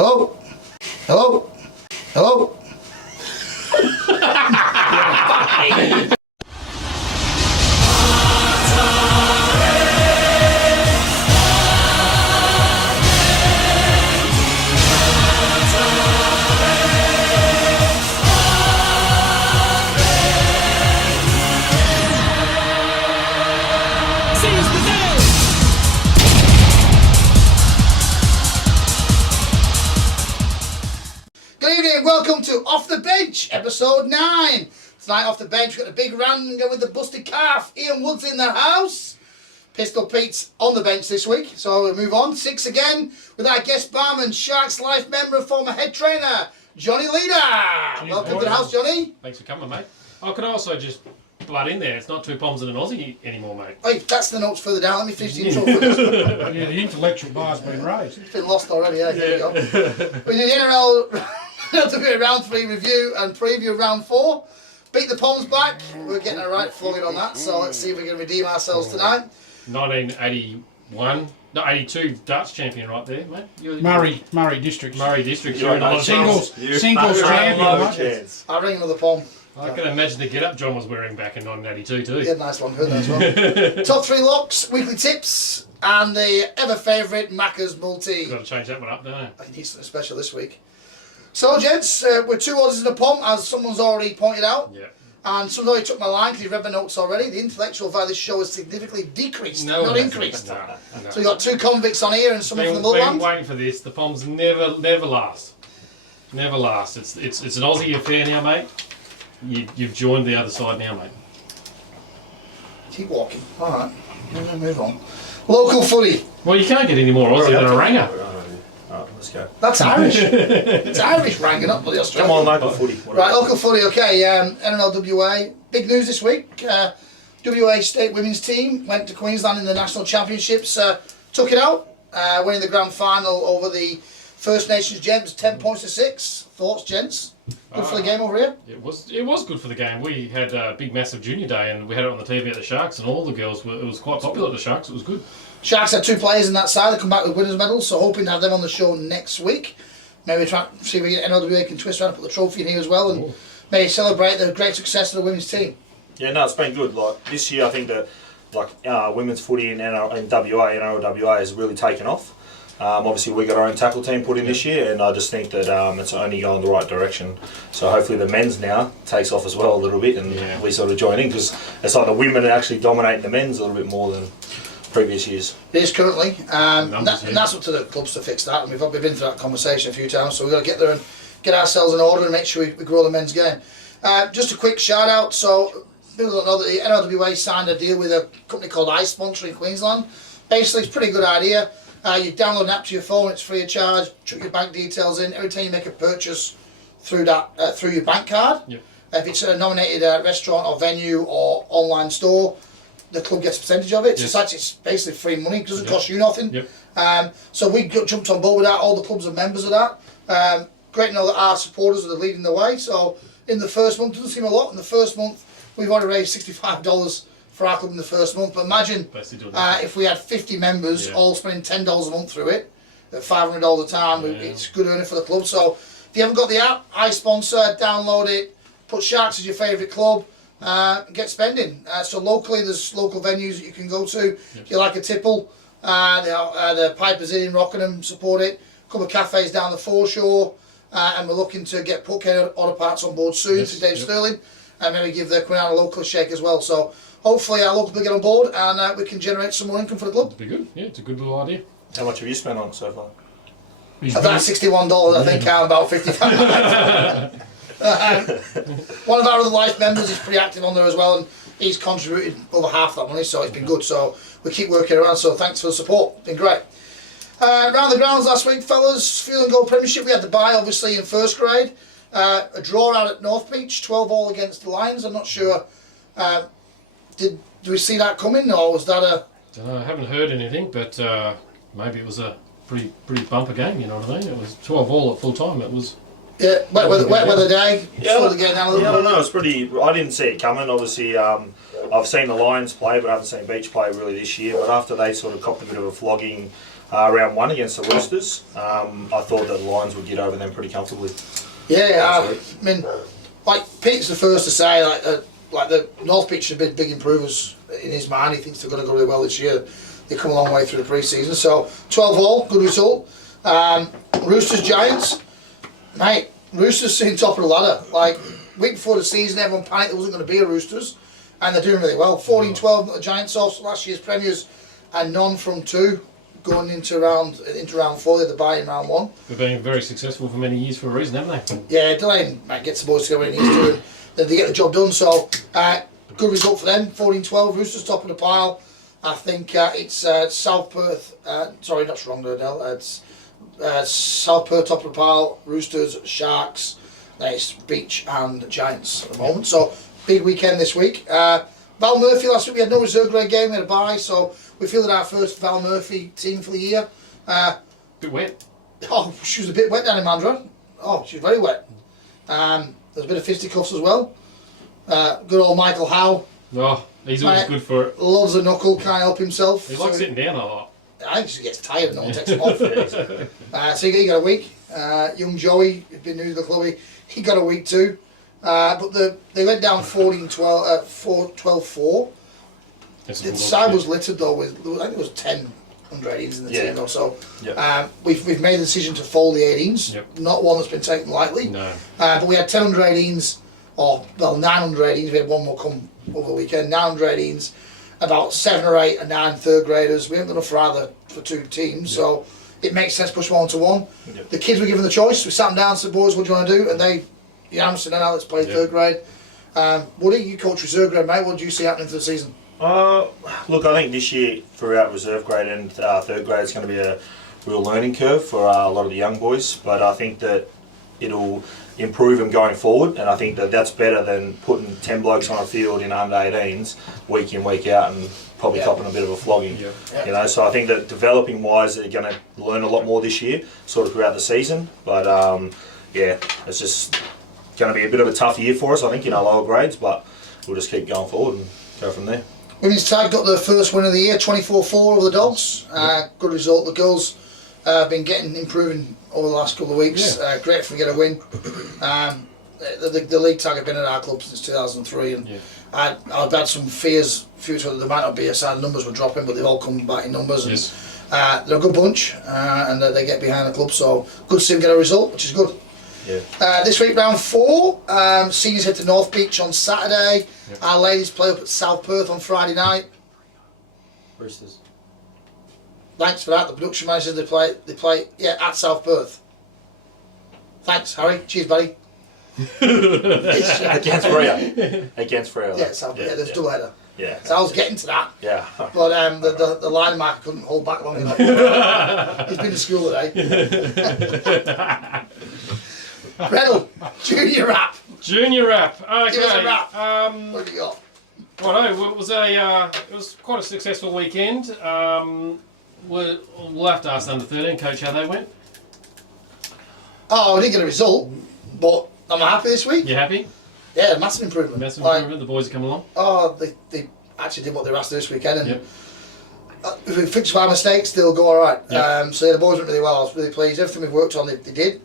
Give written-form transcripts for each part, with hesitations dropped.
Hello? Hello? Hello? Good evening and welcome to Off the Bench, episode 9. Tonight off the bench, we've got a big Ranga with the busted calf. Ian Wood's in the house. Pistol Pete's on the bench this week, so we'll move on. 6 again with our guest barman, Sharks Life member and former head trainer, Johnny Leader. Welcome to the house, Johnny. Thanks for coming, mate. I could also just blood in there. It's not 2 poms and an Aussie anymore, mate. Wait, that's the notes further down. Let me finish the intro first. Yeah, the intellectual bar's been raised. It's been lost already, yeah. Here we go. We did NRL to be a round 3 review and preview of round 4. Beat the Poms back. We're getting a right flogging on that, so let's see if we can redeem ourselves tonight. 1981, no, 82 Dutch champion right there, mate. Murray District. Murray District. You're no Singles champion, mate. I'll ring another Pom. I can imagine the get-up John was wearing back in 1982 too. Yeah, nice one. Heard that as well. Top 3 locks, weekly tips, and the ever-favourite Macca's multi. Got to change that one up, don't I? I need something special this week. So, gents, we're 2 Aussies in a Pom, as someone's already pointed out. Yeah. And someone already took my line because you've read my notes already. The intellectual value of this show has significantly decreased, not increased. No. So we've got 2 convicts on here and someone from the Been motherland. waiting for this. The Poms never last. Never last. It's an Aussie affair now, mate. You've joined the other side now, mate. Keep walking. All right. Move on. Local footy. Well, you can't get any more Aussie than a Ranger. Alright, let's go. That's Irish. It's Irish ranking up with the Australian. Come on, local footy. Right, local footy, okay. NRLWA. Big news this week. WA State Women's Team went to Queensland in the National Championships. Took it out, winning the grand final over the First Nations Gems, 10 points to 6. Thoughts, gents? Good for the game over here? It was good for the game. We had a big, massive junior day, and we had it on the TV at the Sharks, and all the girls it was quite popular at the Sharks. It was good. Sharks had 2 players in that side that come back with winners' medals, so hoping to have them on the show next week. Maybe try to see if we get NRLWA can twist around and put the trophy in here as well, and maybe celebrate the great success of the women's team. Yeah, no, it's been good. Like this year, I think that women's footy in NRLWA has really taken off. Obviously, we got our own tackle team put in this year, and I just think that it's only going the right direction. So hopefully the men's now takes off as well a little bit, and we sort of join in, because it's like the women are actually dominating the men's a little bit more than previous years. It is currently, and that's up to the clubs to fix that, and we've been through that conversation a few times, so we've got to get there and get ourselves in order and make sure we grow the men's game. Just a quick shout out, so people don't know that the NRWA signed a deal with a company called iSponsor in Queensland. Basically, it's a pretty good idea. You download an app to your phone, it's free of charge, chuck your bank details in. Every time you make a purchase through that through your bank card, if it's a nominated restaurant or venue or online store, the club gets a percentage of it. So it's basically free money, it doesn't cost you nothing. So we jumped on board with that, all the clubs are members of that. Great to know that our supporters are leading the way. So in the first month, doesn't seem a lot, in the first month we've already raised $65 for our club in the first month, but imagine if we had 50 members all spending $10 a month through it, at $500 a time, it's good earning for the club. So if you haven't got the app, iSponsor, download it, put Sharks as your favourite club, get spending. So locally, there's local venues that you can go to. If you like a tipple, the Pipers Inn in Rockingham support it. A couple of cafes down the foreshore, and we're looking to get Putcare Auto Parts on board soon to Dave Sterling, and maybe give the Queen Anne a local shake as well. So hopefully our local will get on board and we can generate some more income for the club. It'd be good. Yeah, it's a good little idea. How much have you spent on it so far? About $61, I think, out about 55. One of our other Life members is pretty active on there as well, and he's contributed over half that money, so it's been good. So we keep working around, so thanks for the support. It's been great. Around the grounds last week, fellas, Field and Goal Premiership, we had the bye, obviously, in first grade. A draw out at North Beach, 12-all against the Lions. I'm not sure... Did we see that coming, or was that a... I haven't heard anything, but maybe it was a pretty bumper game, you know what I mean? It was 12-all at full time. It was... Yeah, wet weather day. Yeah, the game down a little I bit. don't know. It's pretty... I didn't see it coming. Obviously, I've seen the Lions play, but I haven't seen Beach play really this year. But after they sort of copped a bit of a flogging round 1 against the Roosters. I thought that the Lions would get over them pretty comfortably. Yeah, I mean, like Pete's the first to say like the North Beach have been big improvers in his mind. He thinks they're going to go really well this year. They come a long way through the pre-season. So 12-all, good result. Roosters Giants, mate. Roosters sitting top of the ladder. Like week before the season, everyone panicked there wasn't going to be a Roosters, and they're doing really well. 14-12, not the Giants off last year's premiers, and none from 2 going into round 4. They're the bye in round 1. They've been very successful for many years for a reason, haven't they? Yeah, Delane gets the boys together when he needs to, and then they get the job done. So good result for them. 14-12, Roosters top of the pile. I think it's South Perth. Sorry, that's wrong there, Del. It's South Perth top of the pile. Roosters, Sharks. Then it's Beach and Giants at the moment. So big weekend this week. Val Murphy last week we had no reserve grade game. We had a bye, so we fielded our first Val Murphy team for the year. Bit wet. Oh, she was a bit wet down in Mandurah. Oh, she was very wet. There's a bit of fisticuffs as well. Good old Michael Howe. Oh, he's always good for it. Loves a knuckle, can't help himself. He likes sitting down a lot. I think he just gets tired and no one takes him off. So he got a week. Young Joey, who's been new to the club, he got a week too. But they went down 12-4. The side was littered though with, I think there was 10 under 18s in the team though. So we've made the decision to fold the 18s. Yep. Not one that's been taken lightly. No. But we had 10 under 18s, or well 9 under 18s. We had one more come over the weekend. 9 under 18s, about 7 or 8 and 9 third graders. We haven't got enough for 2 teams, so it makes sense to push 1 to 1. Yep. The kids were given the choice. We sat them down and said, boys, what do you want to do? And they unanimously said, no, let's play third grade. Woody, you coach reserve grade, mate. What do you see happening for the season? Look, I think this year throughout reserve grade and third grade it's going to be a real learning curve for a lot of the young boys, but I think that it'll improve them going forward, and I think that that's better than putting 10 blokes on a field in under 18s week in, week out and probably copping a bit of a flogging. You know, so I think that developing wise they're going to learn a lot more this year sort of throughout the season, but it's just going to be a bit of a tough year for us I think in our lower grades, but we'll just keep going forward and go from there. Women's tag got the first win of the year, 24-4 over the Dogs. Good result. The girls have been improving over the last couple of weeks. Great for them to get a win. The league tag have been at our club since 2003, and I've had some fears future that there might not be a side numbers were dropping, but they've all come back in numbers. And, they're a good bunch, and they get behind the club, so good to see them get a result, which is good. This week, round 4, seniors head to North Beach on Saturday. Our ladies play up at South Perth on Friday night. Roosters. Thanks for that. The production managers they play at South Perth. Thanks, Harry. Cheers, buddy. Against Freo. Against Freo. Yeah, South Perth. There's double header. Yeah. So I was getting to that. Yeah. But the line marker couldn't hold back long enough. He's been to school today. Redall, junior rap. Junior rap. Okay. Give us a rap. What have you got? Righto, it was quite a successful weekend. We'll have to ask under 13 coach how they went. Oh, I didn't get a result, but I'm happy this week. You happy? Yeah, massive improvement. Massive improvement. The boys are coming along. Oh, they actually did what they were asked to this weekend, and if we fix our mistakes, they'll go all right. So the boys went really well. I was really pleased. Everything we've worked on, they did.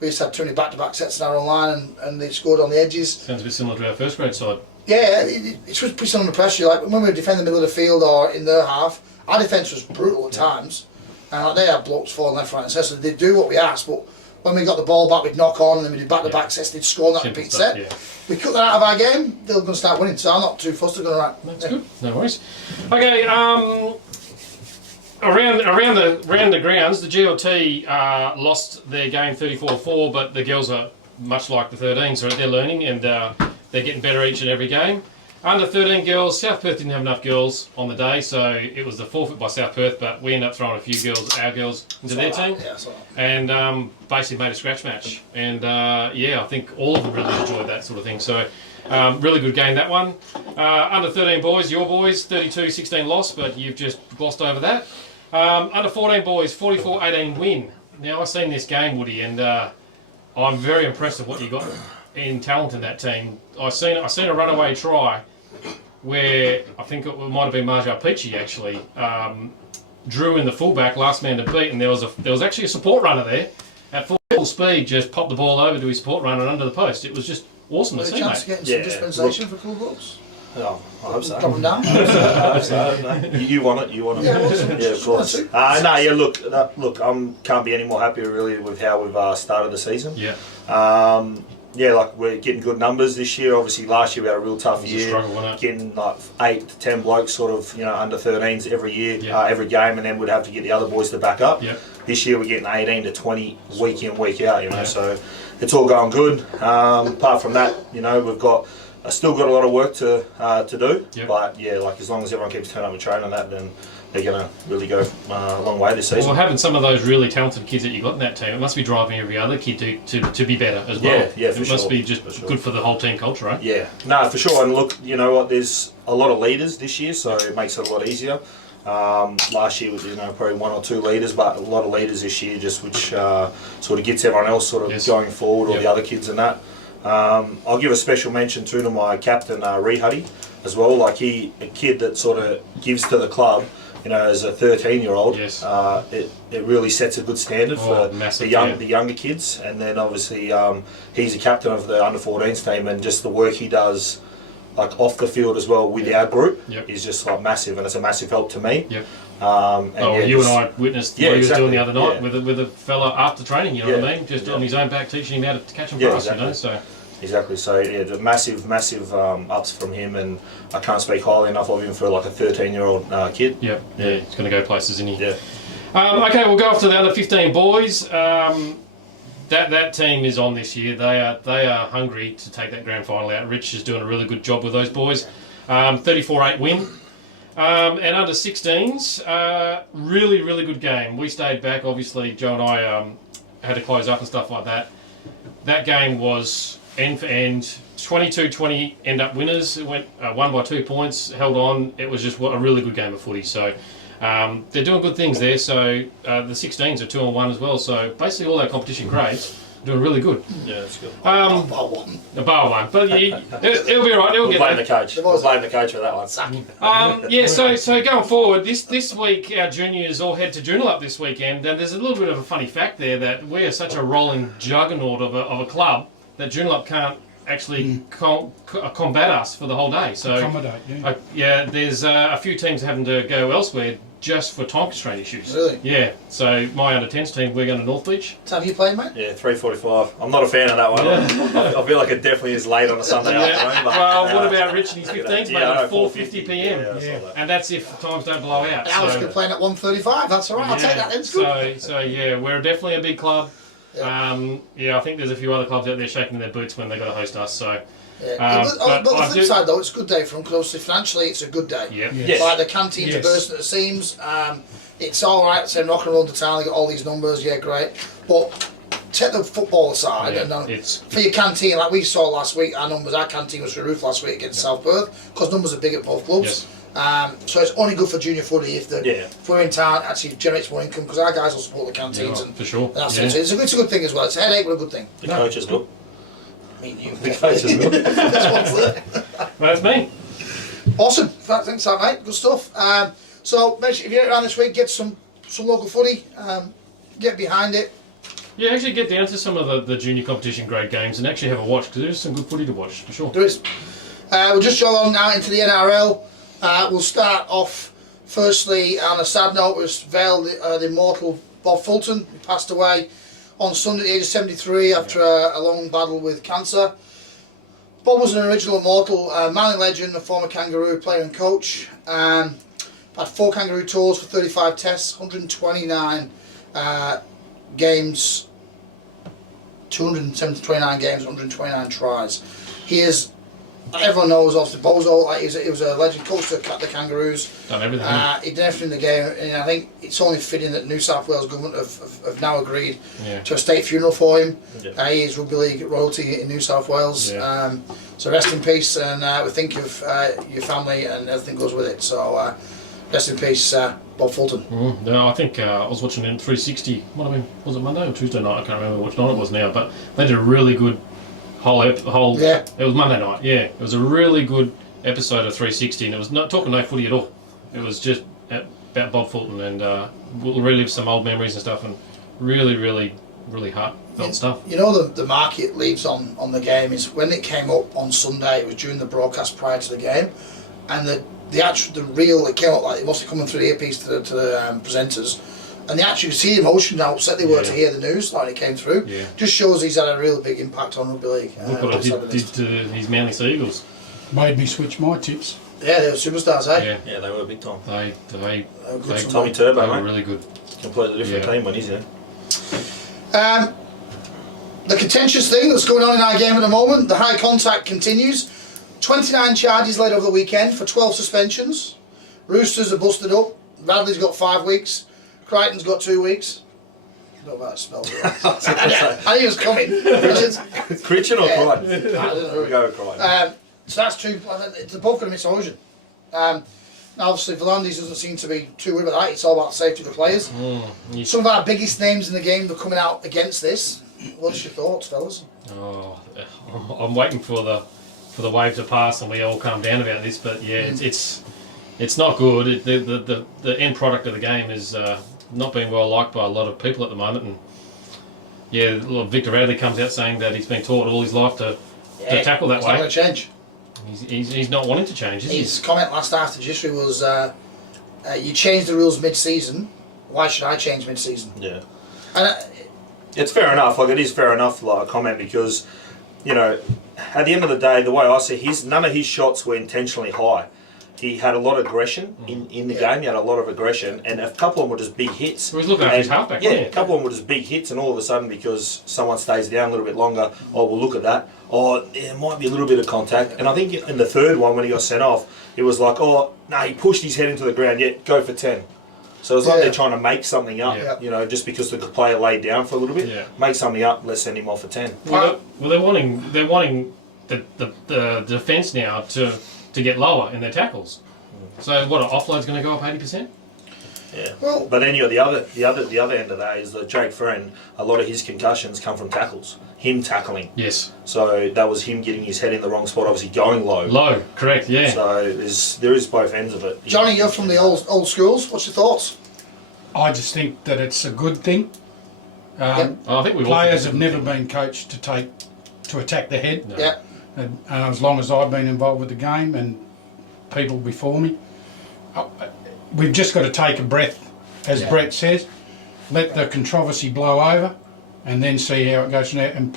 We just had too many back-to-back sets in our own line, and they scored on the edges. Sounds a bit similar to our first grade side. Yeah, it's just puts under pressure. Like when we defend the middle of the field or in their half, our defence was brutal at times, and like they had blokes falling left, right, and centre. So they do what we asked, but when we got the ball back, we'd knock on, and then we did back-to-back sets. They'd score on that repeat set. We cut that out of our game. They're going to start winning, so I'm not too fussed. They're going to right. That's good. No worries. Okay. Around the grounds, the GLT lost their game 34-4, but the girls are much like the 13s, so they're learning and they're getting better each and every game. Under 13 girls, South Perth didn't have enough girls on the day, so it was the forfeit by South Perth, but we ended up throwing a few our girls into their team, and basically made a scratch match. And I think all of them really enjoyed that sort of thing. So really good game, that one. Under 13 boys, your boys, 32-16 loss, but you've just glossed over that. Under 14 boys, 44-18 win. Now, I've seen this game, Woody, and I'm very impressed with what you got in talent in that team. I've seen a runaway try where I think it might have been Marja Peachy actually Drew in the fullback, last man to beat, and there was actually a support runner there at full speed, just popped the ball over to his support runner under the post. It was just awesome to With a see, chance of mate. getting some dispensation for cool books. Oh, I hope so. Drop them down. I hope so. You want it, you want it. Yeah, awesome. Yeah, of course. No, yeah, look, can't be any more happier really with how we've started the season. Yeah. Yeah, like we're getting good numbers this year. Obviously, last year we had a real tough It was a year. struggle, wasn't it? Getting like 8 to 10 blokes, sort of, under 13s every year, Yeah. every game, and then we'd have to get the other boys to back up. Yep. This year we're getting 18 to 20 week in, week out. Yeah. So it's all going good. Apart from that, we've got. Still got a lot of work to do, Yep. but yeah, like as long as everyone keeps turning up and training that, then they're gonna really go a long way this season. Well, having some of those really talented kids that you got in that team, it must be driving every other kid to be better as well. Yeah, for it must sure, be just for sure. good for the whole team culture, right? Yeah, no, for sure. And look, you know what? There's a lot of leaders this year, so it makes it a lot easier. Last year was probably 1 or 2 leaders, but a lot of leaders this year, just which sort of gets everyone else sort of Yes. going forward, or Yep. the other kids and that. I'll give a special mention too to my captain, Rehuddy, as well. Like a kid that sort of gives to the club, as a 13-year-old. Yes. It really sets a good standard for massive, the younger kids. And then obviously he's a captain of the under-14s team, and just the work he does, like off the field as well with our group, Yep. is just like massive, and it's a massive help to me. Yep. And You and I witnessed what he was doing the other night yeah. with a fella after training. You know what I Yeah. mean? Just Yeah. on his own back, teaching him how to catch and Yeah, pass. exactly. So. Exactly. So yeah, the massive ups from him, and I can't speak highly enough of him for like a 13-year-old kid. Yep. Yeah, he's going to go places, isn't he? Yeah. Okay, we'll go off to the under 15 boys. That team is on this year. They are hungry to take that grand final out. Rich is doing a really good job with those boys. 34-8 win. And under 16s, really, really good game. We stayed back. Obviously, Joe and I had to close up and stuff like that. That game was end for end. 22-20 end up winners. It went won by 2 points, held on. It was just a really good game of footy. So they're doing good things there. So the 16s are 2-1 as well. So basically all our competition grades doing really good. Yeah, that's good. Bar one. A bar one, but it'll be alright. It'll We'll get blame there. the coach. We'll blame the coach for that one. Yeah, so going forward, this week our juniors all head to Joondalup this weekend, and there's a little bit of a funny fact there that we are such a rolling juggernaut of a club that Joondalup can't actually combat us for the whole day. So Accommodate, yeah. there's a few teams having to go elsewhere just for time constraint issues. Really? Yeah. So my under 10s team, we're going to North Beach. What time are you playing, mate? Yeah, 3:45. I'm not a fan of that one. Yeah. I feel like it definitely is late on a Sunday afternoon. But, Well, what about Rich and his 15s, mate? Yeah, I know, 4:50 p.m. Yeah, I saw that. And that's if times don't blow out. I was playing at 1:35. That's all right. I'll take that. Then. It's good. So yeah, we're definitely a big club. Yeah. I think there's a few other clubs out there shaking their boots when they got to host us. So Yeah. But but the I flip do- side, though, it's a good day for them because obviously financially it's a good day. yeah, Yes. Like the canteens Yes. are bursting at the seams. It's all right. So knocking around the town, they got all these numbers. Yeah, great. But take the football aside, and it's for your canteen, like we saw last week, our canteen was through the roof last week against South Perth because numbers are big at both clubs. So it's only good for junior footy if we're in town, actually generates more income because our guys will support the canteens and for sure. and that's Yeah. it. So it's a good thing as well. It's a headache, but a good thing. The coach is good. I mean, you. The coach is good. This one's there. That's me. Awesome. Thanks, that mate. Good stuff. So make sure if you're around this week, get some local footy. Get behind it. Yeah, actually get down to some of the junior competition grade games and actually have a watch because there's some good footy to watch for sure. There is. We'll just go on now into the NRL. We'll start off firstly on a sad note with Vale, the immortal Bob Fulton, who passed away on Sunday at the age of 73 after a long battle with cancer. Bob was an original immortal, Manly legend, a former Kangaroo player and coach. Had 4 Kangaroo tours for 35 tests, 129 games, 229 games, 129 tries. He is, everyone knows obviously Bozo, he was a legend coach to the Kangaroos. Done everything. He did everything in the game, and I think it's only fitting that New South Wales government have now agreed to a state funeral for him. Yeah. He is rugby league royalty in New South Wales. Yeah. So rest in peace, and we think of your family and everything goes with it. So rest in peace, Bob Fulton. No, I think I was watching it in 360. Was it Monday or Tuesday night? I can't remember which night it was now, but they did a really good whole. Yeah. It was Monday night. Yeah, it was a really good episode of 360, and it was not talking no footy at all. It was just about Bob Fulton, and we'll relive some old memories and stuff, and really heartfelt stuff. You know, the mark it leaves on the game is when it came up on Sunday. It was during the broadcast prior to the game, and the reel, it came up like it must have come through the earpiece to the presenters, and they actually could see the emotion how upset they were to hear the news like it came through. Yeah. Just shows he's had a real big impact on rugby league. Look what I did to his Manly Seagulls. Made me switch my tips. Yeah, they were superstars, eh? Yeah, Yeah, they were big time. they Tommy Turbo, they were mate. really good. Completely different team when he's in. The contentious thing that's going on in our game at the moment, the high contact continues. 29 charges laid over the weekend for 12 suspensions. Roosters are busted up. Radley's got 5 weeks. Crichton's got 2 weeks. I don't know about spells. I knew he was coming. Crichton or Yeah. Crichton? I don't know. We'll go with Crichton. So that's 2. They're both going to miss Origin. Now obviously Volandis doesn't seem to be too worried about that. It's all about the safety of the players. Some of our biggest names in the game are coming out against this. What's your thoughts, fellas? Oh, I'm waiting for the wave to pass and we all calm down about this. But yeah, it's not good. The end product of the game is not being well liked by a lot of people at the moment. And yeah, Victor Radley comes out saying that he's been taught all his life to tackle that It's way. not going to change. He's not wanting to change, is he? His comment last after history was, "You changed the rules mid-season. Why should I change mid-season?" Yeah. And It's fair enough. Like, it is fair enough, like a comment, because, you know, at the end of the day, the way I see none of his shots were intentionally high. He had a lot of aggression in the game. He had a lot of aggression, and a couple of them were just big hits. He was looking after his halfback, Yeah, wasn't he? a couple of them were just big hits, and all of a sudden, because someone stays down a little bit longer, oh, we'll look at that. Oh, yeah, it might be a little bit of contact. And I think in the third one, when he got sent off, it was like, oh, no, he pushed his head into the ground. Yeah, go for 10. So it's like they're trying to make something up, you know, just because the player laid down for a little bit. Yeah. Make something up, let's send him off for 10. Well, they're wanting the defence now to get lower in their tackles. So what? An offload's going to go up 80%? Yeah. Well- But then you got the other end of that is that Jake Friend. A lot of his concussions come from tackles. Him tackling. Yes. So that was him getting his head in the wrong spot, obviously going low. Low, correct. Yeah. So there is both ends of it. Johnny, you're from the old schools. What's your thoughts? I just think that it's a good thing. I think we Players have never been coached to attack the head. No. Yeah. And as long as I've been involved with the game and people before me, we've just got to take a breath, as Brett says, let the controversy blow over, and then see how it goes from there. And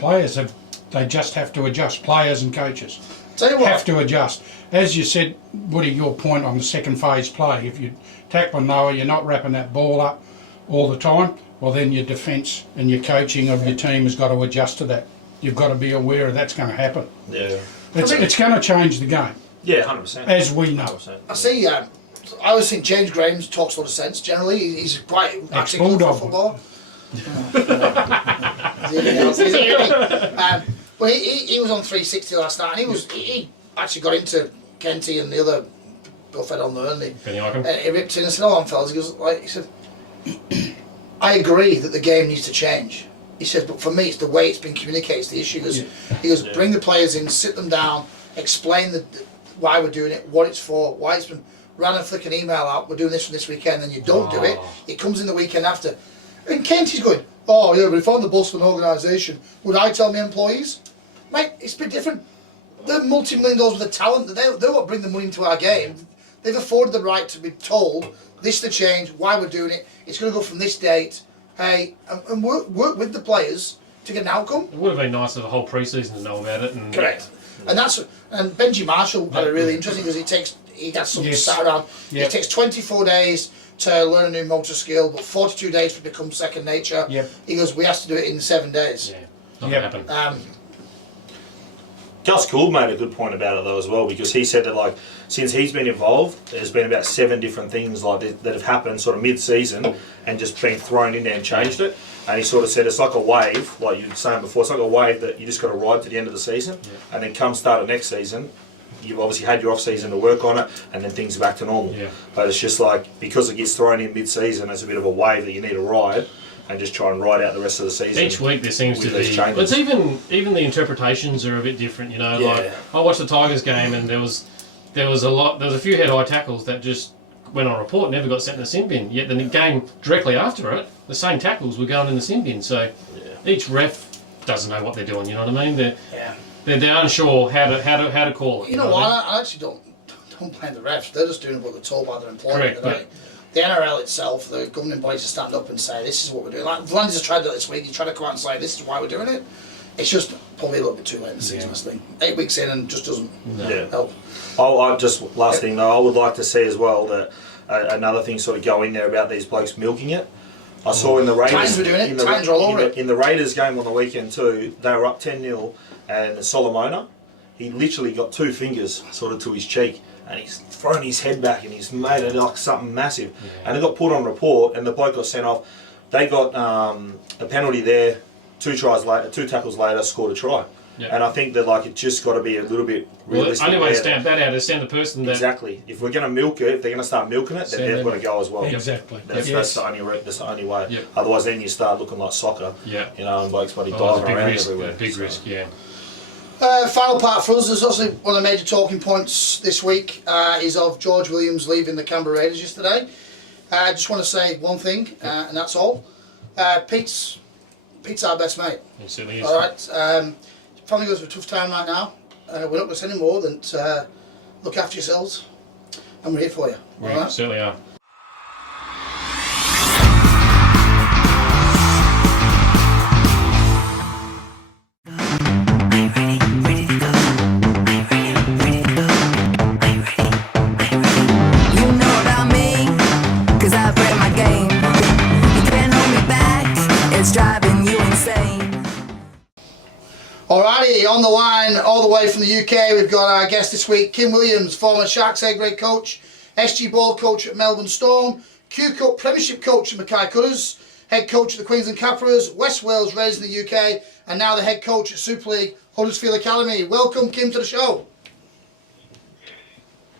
they just have to adjust. Players and coaches Tell you what. have to adjust. As you said, Woody, your point on the second phase play, if you tackle Noah, you're not wrapping that ball up all the time, well then your defence and your coaching of your team has got to adjust to that. You've got to be aware of that's going to happen. Yeah. It's going to change the game, Yeah, 100%. as we know. 100%. I see. I always think James Graham talks a lot of sense. Generally, he's quite actually good for Bulldog. football. Well, he was on 360 last night, and he actually got into Kenty and the other buffet on there, and Benny Icahn. he ripped in and said, "Hold on, fellas." He said, "I agree that the game needs to change." He said, "But for me, it's the way it's been communicated. It's the issue." He goes, bring the players in, sit them down, explain why we're doing it, what it's for, why it's been. Rather than flick an email out, we're doing this from this weekend, and you don't do it. It comes in the weekend after. And Kenty's going, "Oh yeah, but if I'm the boss of an organisation, would I tell my employees?" Mate, it's a bit different. They're multi-million dollars with the talent. They're what bring the money into our game. They've afforded the right to be told this to change, why we're doing it. It's going to go from this date. Hey, and work with the players to get an outcome. It would have been nice for the whole pre-season to know about it. And Correct. And Benji Marshall had a really interesting because he got something sat around. Yep. It takes 24 days to learn a new motor skill, but 42 days to become second nature. Yep. He goes, we have to do it in 7 days. Yeah, not going to happen. Gus Gould made a good point about it though as well, because he said that like since he's been involved, there's been about 7 different things like that have happened sort of mid-season and just been thrown in there and changed it. And he sort of said it's like a wave, like you were saying before, it's like a wave that you just got to ride to the end of the season, and then come start of next season, you've obviously had your off season to work on it, and then things are back to normal. Yeah. But it's just like because it gets thrown in mid-season, it's a bit of a wave that you need to ride. And just try and ride out the rest of the season. Each week there seems to with be. these changes. It's even the interpretations are a bit different. You know, Yeah. like I watched the Tigers game and there was a few head-high tackles that just went on report, never got sent in the sin bin. Yet the game directly after it, the same tackles were going in the sin bin. So each ref doesn't know what they're doing. You know what I mean? They're unsure how to call it. You know what? I actually don't blame the refs. They're just doing what they're told by their employer. Correct. The NRL itself, the governing bodies to stand up and say, this is what we're doing. Like Vlandis has tried that this week. He tried to come out and say, this is why we're doing it. It's just probably a little bit too late in the season, I think. 8 weeks in and just doesn't help. Last thing though, I would like to see as well that another thing sort of go in there about these blokes milking it. I saw in the Raiders. Titans were doing it. Titans are all over it. In the Raiders game on the weekend too, they were up 10-0, and Solomona, he literally got 2 fingers sort of to his cheek, and he's thrown his head back and he's made it like something massive. And it got put on report, and the bloke got sent off. They got a penalty there. 2 tackles later, scored a try. Yep. And I think that like it's just got to be a little bit realistic. The only way to stamp that out is send the person that... Exactly. If we're going to milk it, if they're going to start milking it, then they're going to go as well. Exactly. That's the only way. Yep. Otherwise, then you start looking like soccer. Yeah. You know, and blokes bloody diving around everywhere. Big risk, yeah. Final part for us, there's also one of the major talking points this week is of George Williams leaving the Canberra Raiders yesterday. I just want to say one thing, and that's all. Pete's our best mate. He certainly is. All right. Family goes through a tough time right now. We're not going to say any more than look after yourselves, and we're here for you. We all right? certainly are. Alrighty, on the line, all the way from the UK, we've got our guest this week, Kim Williams, former Sharks A grade coach, SG Ball coach at Melbourne Storm, Q Cup Premiership coach at Mackay Cutters, head coach at the Queensland Capras, West Wales Raiders in the UK, and now the head coach at Super League Huddersfield Academy. Welcome, Kim, to the show.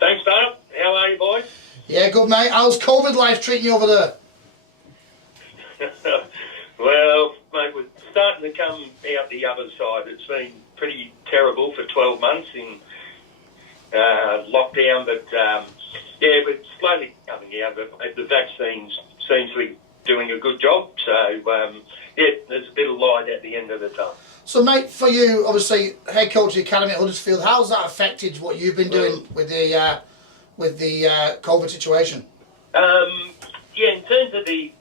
Thanks, Dave. How are you, boys? Yeah, good, mate. How's COVID life treating you over there? Well, mate, we're starting to come out the other side. It's been pretty terrible for 12 months in lockdown, but we're slowly coming out. But the vaccines seems to be doing a good job. So, there's a bit of light at the end of the tunnel. So, mate, for you, obviously, head coach of the academy at Huddersfield, how's that affected what you've been doing with the COVID situation? In terms of the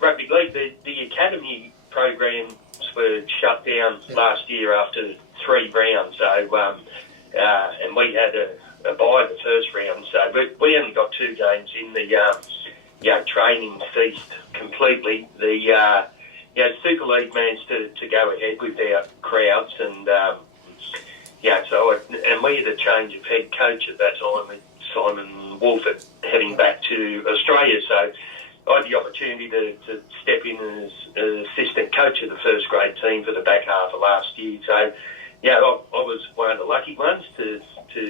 rugby league, the academy programs were shut down last year after 3 rounds. So, and we had a bye the first round. So we only got 2 games in. The training ceased completely. The Super League managed to go ahead without crowds, and and we had a change of head coach at that time with Simon Wolford heading back to Australia. So I had the opportunity to step in as assistant coach of the first grade team for the back half of last year. So, I was one of the lucky ones to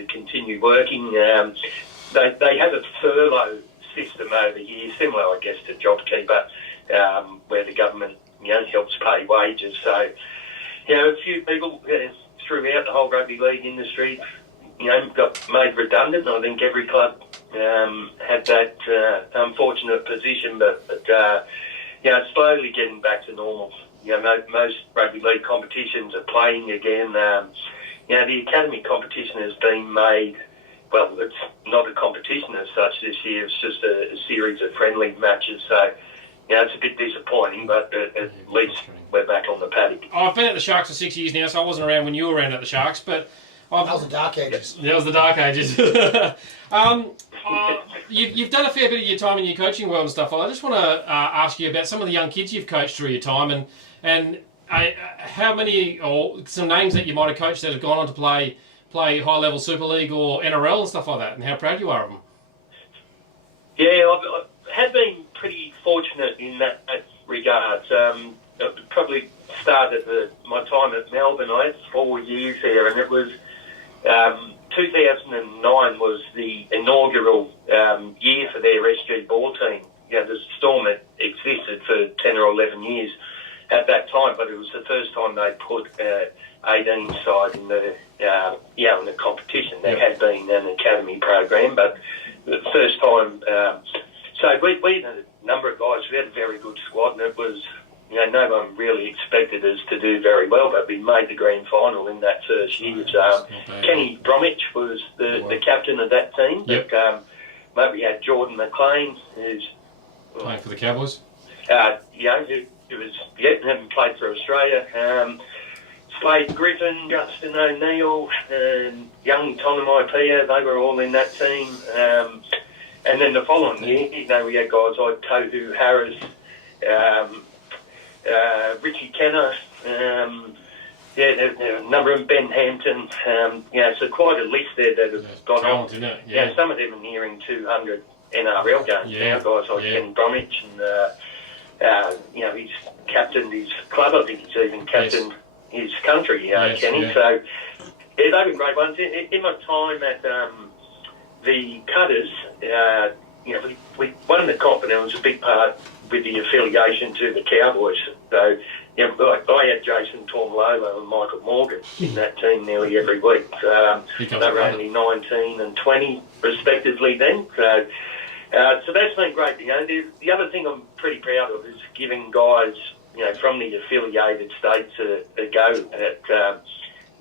continue working. They have a furlough system over here, similar, I guess, to JobKeeper, where the government, helps pay wages. So, a few people throughout the whole rugby league industry, got made redundant. I think every club had that unfortunate position, but slowly getting back to normal. Most rugby league competitions are playing again. The academy competition has been made. Well, it's not a competition as such this year. It's just a series of friendly matches. So, it's a bit disappointing, but at least we're back on the paddock. I've been at the Sharks for 6 years now, so I wasn't around when you were around at the Sharks, but That was the dark ages. That was the dark ages. You've done a fair bit of your time in your coaching world and stuff. I just want to ask you about some of the young kids you've coached through your time, and how many, or some names that you might have coached that have gone on to play high-level Super League or NRL and stuff like that, and how proud you are of them. Yeah, I have been pretty fortunate in that regard. I probably started my time at Melbourne. I had 4 years there, and it was 2009 was the inaugural year for their SG ball team. The Storm had existed for 10 or 11 years at that time, but it was the first time they put 18 side in the competition. There had been an academy program, but the first time. So we had a number of guys. We had a very good squad, and it was, no one really expected us to do very well, but we made the grand final in that first year. Kenny Bromwich was the captain of that team. Yep. But we had Jordan McLean, who's Playing for the Cowboys. who was having played for Australia. Slade Griffin, Justin O'Neill, young Tonamai Pia, they were all in that team. And then the following year, we had guys like Tohu Harris, Richie Kenner, there were a number of Ben Hampton. So quite a list there that have gone on. Some of them are nearing 200 NRL games now, guys like Ken Bromwich, and he's captained his club. I think he's even captained his country, Kenny. So they were great ones. In my time at the Cutters, we won the comp, and it was a big part with the affiliation to the Cowboys. So I had Jason Tormalolo and Michael Morgan in that team nearly every week. They were only 19 and 20 respectively then. So that's been great. The other thing I'm pretty proud of is giving guys, from the affiliated states a go at,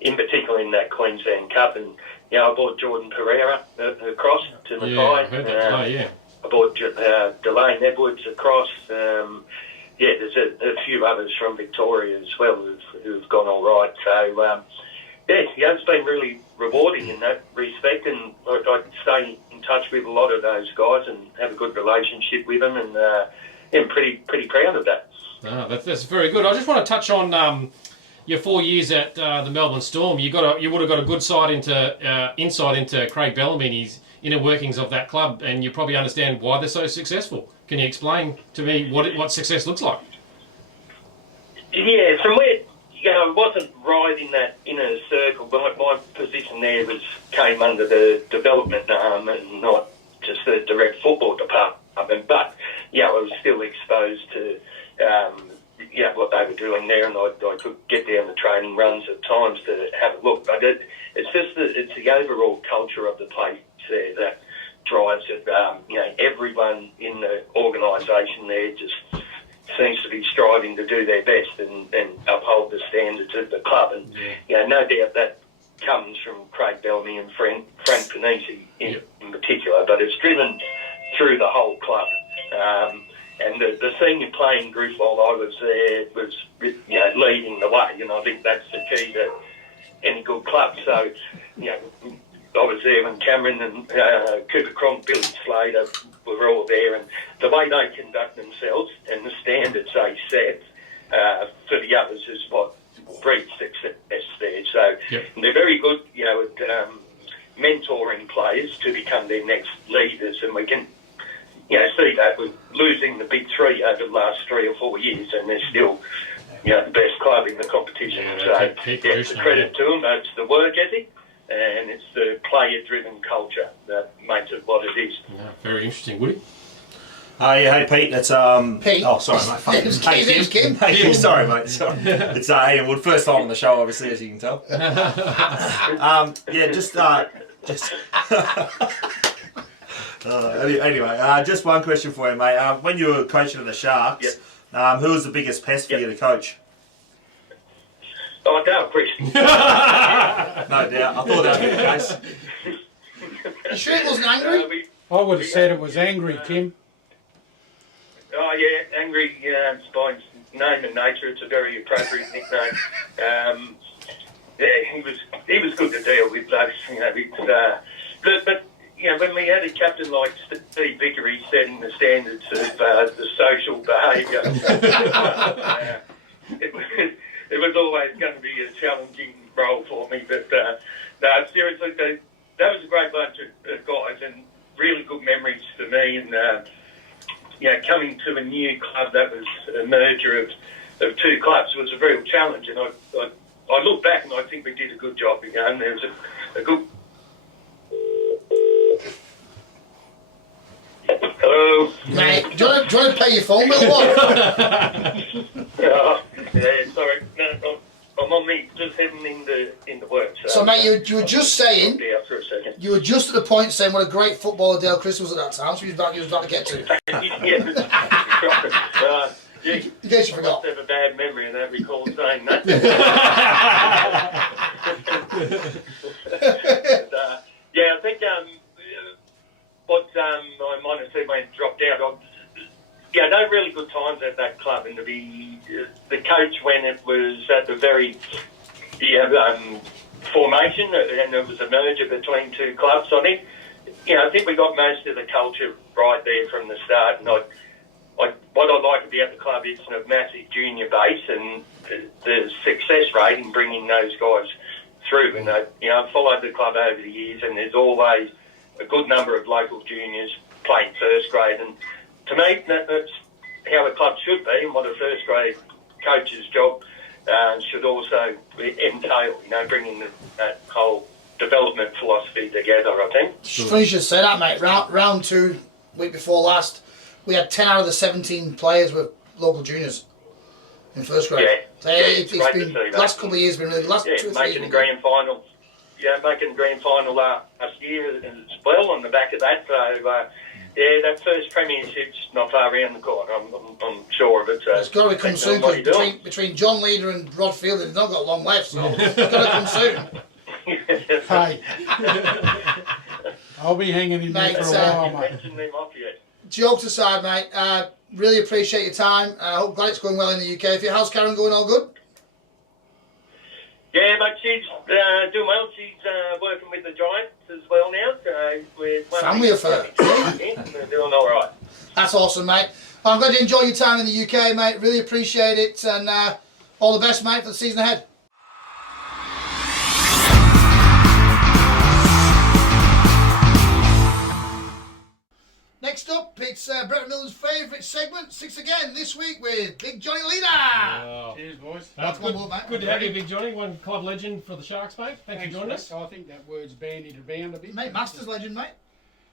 in particular in that Queensland Cup. And I brought Jordan Pereira across to Mackay. I heard that today, I brought Delane Edwards across. There's a few others from Victoria as well who've gone all right. So, it's been really rewarding in that respect, and I stay in touch with a lot of those guys and have a good relationship with them, and I'm pretty proud of that. That's very good. I just want to touch on your 4 years at the Melbourne Storm. You would have got a good insight into Craig Bellamy and his inner workings of that club, and you probably understand why they're so successful. Can you explain to me what success looks like? Yeah, from where I wasn't right in that inner circle, but my position there came under the development arm and not just the direct football department. But I was still exposed to what they were doing there, and I could get down the training runs at times to have a look. But it's just it's the overall culture of the place there that drives it. Everyone in the organisation there just seems to be striving to do their best and uphold the standards of the club. And no doubt that comes from Craig Bellamy and Frank Panisi in particular, but it's driven through the whole club. And the senior playing group while I was there was leading the way, and I think that's the key to any good club. So, I was there when Cameron and Cooper Cronk, Billy Slater were all there, and the way they conduct themselves and the standards they set for the others is what breeds success there. So they're very good, at mentoring players to become their next leaders, and we can see that with losing the big three over the last 3 or 4 years, and they're still the best club in the competition. It's a credit to them. It's the work ethic, and it's the player-driven culture that makes it what it is. Very interesting, Woody. Hey Pete, it's Pete. Oh, sorry, mate. It's Kim. Hey, Kim. Sorry, mate. Sorry. It's Ian Wood. First time on the show, obviously, as you can tell. Anyway, just one question for you, mate. When you were coaching of the Sharks, who was the biggest pest for you to coach? Oh, Dale Chris. No doubt. I thought that would be the case. You sure it wasn't angry? I would have said it was angry, Kim. Oh yeah, angry. It's by name and nature. It's a very appropriate nickname. He was good to deal with, though. But when we had a captain like Steve Vickery setting the standards of the social behaviour, it was always going to be a challenging role for me. But no, seriously, that was a great bunch of guys and really good memories for me. And coming to a new club that was a merger of two clubs was a real challenge. And I look back and I think we did a good job. And there was a good. Hello. Mate, do you want to pay your phone bill or what? Sorry. No, I'm on me, just heading into work. So mate, you were just saying. Yeah, for a second. You were just at the point saying what a great footballer Dale Chris was at that time, so he was about to get to. Yeah. In case you I forgot. must have a bad memory and don't recall saying that. Yeah, I think what I might have said when it dropped out, no really good times at that club, and to be the coach when it was at the very formation, and it was a merger between two clubs. So I think we got most of the culture right there from the start, and what I like about the club is a massive junior base and the success rate in bringing those guys through. And I've followed the club over the years, and there's always a good number of local juniors playing first grade. And to me, that's how a club should be, and what a first grade coach's job should also entail. Bringing that whole development philosophy together. I think. It's funny you should say that, mate. Round 2, week before last, we had 10 out of the 17 players were local juniors in first grade. Yeah, So it's it's great been to see that. last couple of years been really last 2 or 3 making years the been grand final. Yeah, making the grand final last year as well on the back of that. So, that first premiership's not far around the corner. I'm sure of it. So It's got to come soon, because between John Leader and Rod Field, they've not got long left, so it's got to come soon. Hey, I'll be hanging in there Mate, for a while, mate. Mention them off yet. Jokes aside, mate, really appreciate your time. I hope glad it's going well in the UK. How's Karen going? All good? Yeah, but she's doing well. She's working with the Giants as well now. So we're Family affair. We're doing all right. That's awesome, mate. Well, I'm glad you enjoy your time in the UK, mate. Really appreciate it, and all the best, mate, for the season ahead. Next up, it's Brett Miller's favourite segment, 6 again, this week with Big Johnny Leader. Wow. Cheers, boys. That's One good, more, mate. good to have you, Big Johnny. One club legend for the Sharks, mate. Thanks for joining mate. us. I think that word's bandied around a bit. Mate, Masters legend, mate.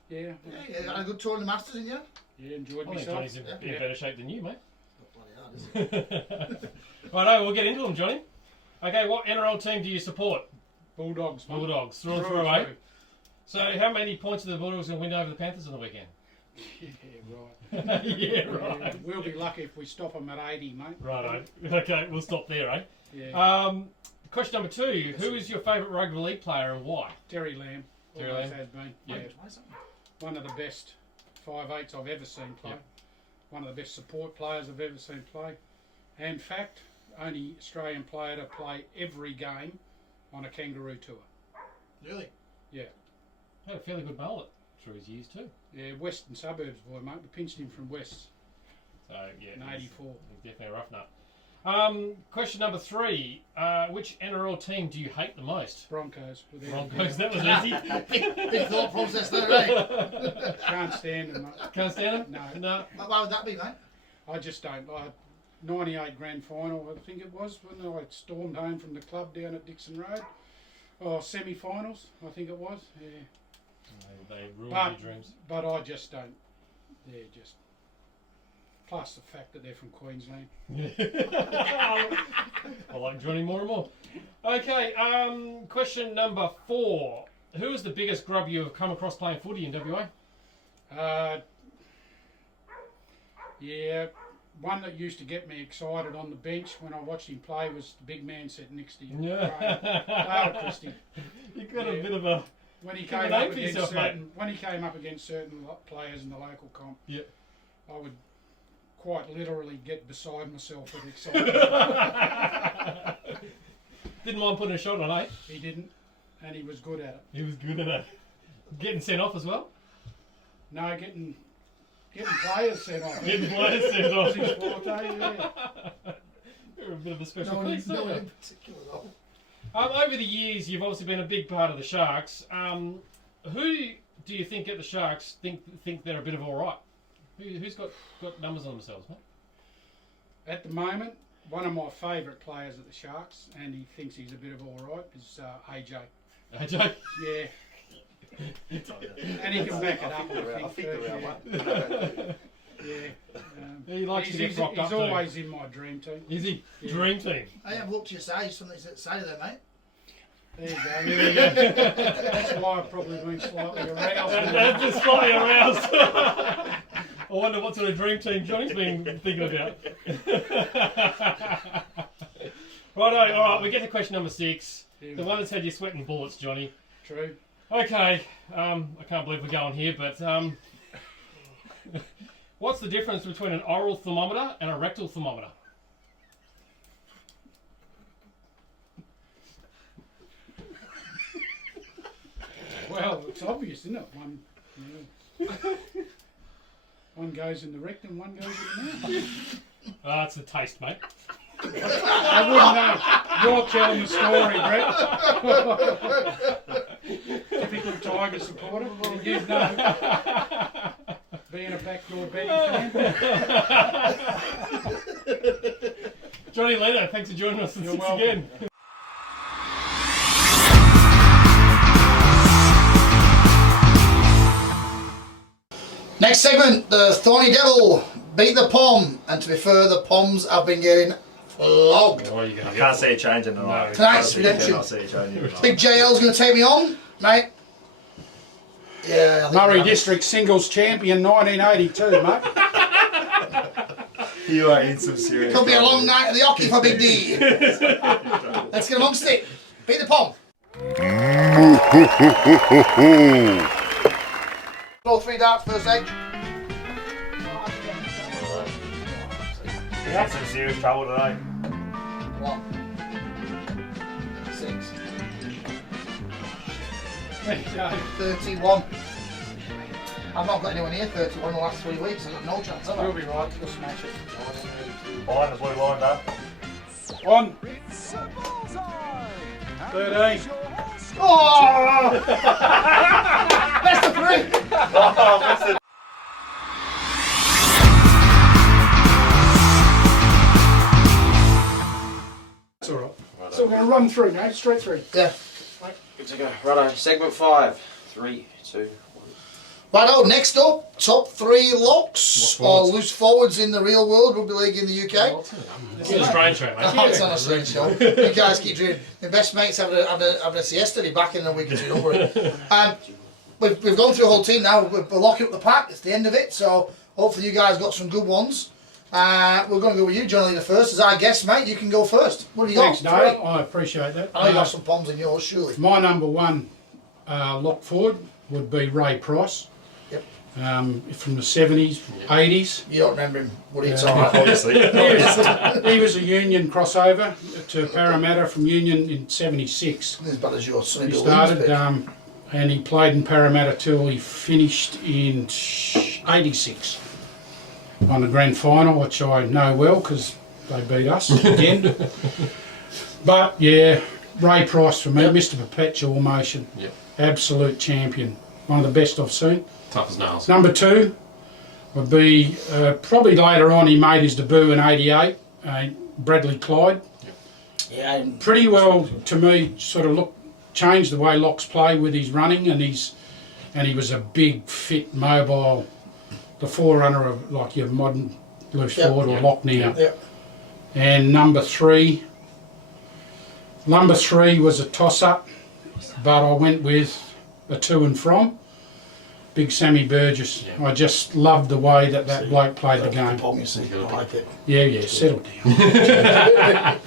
Yeah. Yeah, had a good tour in the Masters, didn't you? Yeah, enjoyed I think myself. Johnny's in Yeah. better shape than you, mate. Bloody hard, isn't it? Righto, we'll get into them, Johnny. Okay, what NRL team do you support? Bulldogs, mate. Bulldogs, through and Through through, and eh? So, how many points are the Bulldogs going to win over the Panthers on the weekend? Yeah, right. Yeah, right. Yeah, we'll be lucky if we stop them at 80, mate. Righto. Okay, we'll stop there, eh? Yeah. Question number 2. Who is your favourite rugby league player and why? Terry Lamb. Terry Always Lamb. has been. Yeah. Yeah. One of the best 5'8" I've ever seen play. Yeah. One of the best support players I've ever seen play. And in fact, only Australian player to play every game on a kangaroo tour. Really? Yeah. Had a fairly good mullet through his years too. Yeah, Western Suburbs boy, mate. We pinched him from West So, yeah. in he's- 84. He's definitely a rough nut. Question number 3. Which NRL team do you hate the most? Broncos. Broncos, that was easy. Big thought process there, eh? Can't stand them, mate. Can't stand them? No. No. Why would that be, mate? I just don't. 98 grand final, I think it was, when I stormed home from the club down at Dixon Road. Oh, semi-finals, I think it was. Yeah. They ruined But, your dreams. but I just don't. They're just. Plus the fact that they're from Queensland. I like Johnny more and more. Okay, question number 4. Who is the biggest grub you have come across playing footy in WA? Yeah, one that used to get me excited on the bench when I watched him play was the big man sitting next to you, Dale Christie. You got a Yeah. bit of a... When he Give a came name up for against yourself, mate. certain players in the local comp, Yeah. I would quite literally get beside myself with excitement. Didn't mind putting a shot on, eh? He didn't, and he was good at it. He was good at it. Getting sent off as well? No, getting players sent off. Getting players sent off. That was his forte, yeah. You're a bit of a special No one case, aren't you? in particular, though. Over the years, you've obviously been a big part of the Sharks. Who do you think at the Sharks think they're a bit of all right? Who's got numbers on themselves, mate? At the moment, one of my favourite players at the Sharks, and he thinks he's a bit of all right, is AJ. AJ? Yeah. And he can back it up, I think too. Yeah. He likes to get he's propped up too. always in my dream team. Is he? Yeah. Dream team. I have looked to your side, something to say there, mate. There you go. There you go. That's why I've probably been slightly aroused. That's just slightly aroused. I wonder what sort of dream team Johnny's been thinking about. Righto, alright, we get to question number 6. The one that's had you sweating bullets, Johnny. True. Okay, I can't believe we're going here, but what's the difference between an oral thermometer and a rectal thermometer? Well, it's obvious, isn't it? One goes in the rectum, one goes in the mouth. It's the taste, mate. I wouldn't know. You're telling the story, Brett. Typical Tiger supporter. You'd know. Being a backdoor betting fan. Johnny Leto, thanks for joining us You're welcome. again. Next segment, the Thorny Devil beat the Pom, and to be fair, the Poms have been getting flogged. Oh, you're I can't see it changing tonight. No. Tonight's redemption. I'll see it changing tonight. Big JL's going to take me on, mate. Yeah, I think Murray we'll District Singles Champion 1982, mate. You are in some serious Could be a trouble. long night at the hockey for Big D. Let's get amongst it. Beat the Pom. Roll 3 darts, first edge. You're in some serious trouble today. 1, 6, There you go. 31. I've not got anyone near 31 in the last 3 weeks. I've got no chance, have You'll I? be right, you'll smash it. Fine, the blue line, Dave. 1. 13. Oh! Best of 3! That's all right. So we're going to run through now, straight through. Yeah. Good to go. Righto, segment 5. 3, 2, 1. Righto, next up, top 3 locks or forwards? loose forwards in the real world rugby league in the UK. It's an Australian show, mate. Oh, it's on a strange show. You guys keep dreaming. My best mate's having a siesta day back in a week or two, don't worry. We've gone through a whole team now. We're locking up the pack. It's the end of it, so hopefully you guys got some good ones. We're going to go with you, Johnny, the first. As our guest, mate, you can go first. What do you Thanks, got? Dave. I appreciate that. I know you got some bombs in yours, surely. My number 1 lock forward would be Ray Price. Yep. From the 70s, 80s. You don't remember him, what are you Yeah. talking about? Obviously. He was a Union crossover to Parramatta from Union in 76. As bad as yours, Sonny He Bill started Williams pick. and he played in Parramatta till he finished in 86 on the grand final, which I know well because they beat us again. But yeah, Ray Price for me, Mr. Perpetual Motion, Yep. absolute champion, one of the best I've seen. Tough as nails. Number 2 would be probably later on. He made his debut in '88. Bradley Clyde. Yeah, Pretty well to me. Sort of changed the way locks play with his running and he was a big, fit, mobile, the forerunner of like your modern loose Yep. forward or lock now. yeah. And number three was a toss-up, but I went with a to and from. Big Sammy Burgess. Yeah. I just loved the way that bloke played the game. Pom, you see. I like it. Yeah, settle down.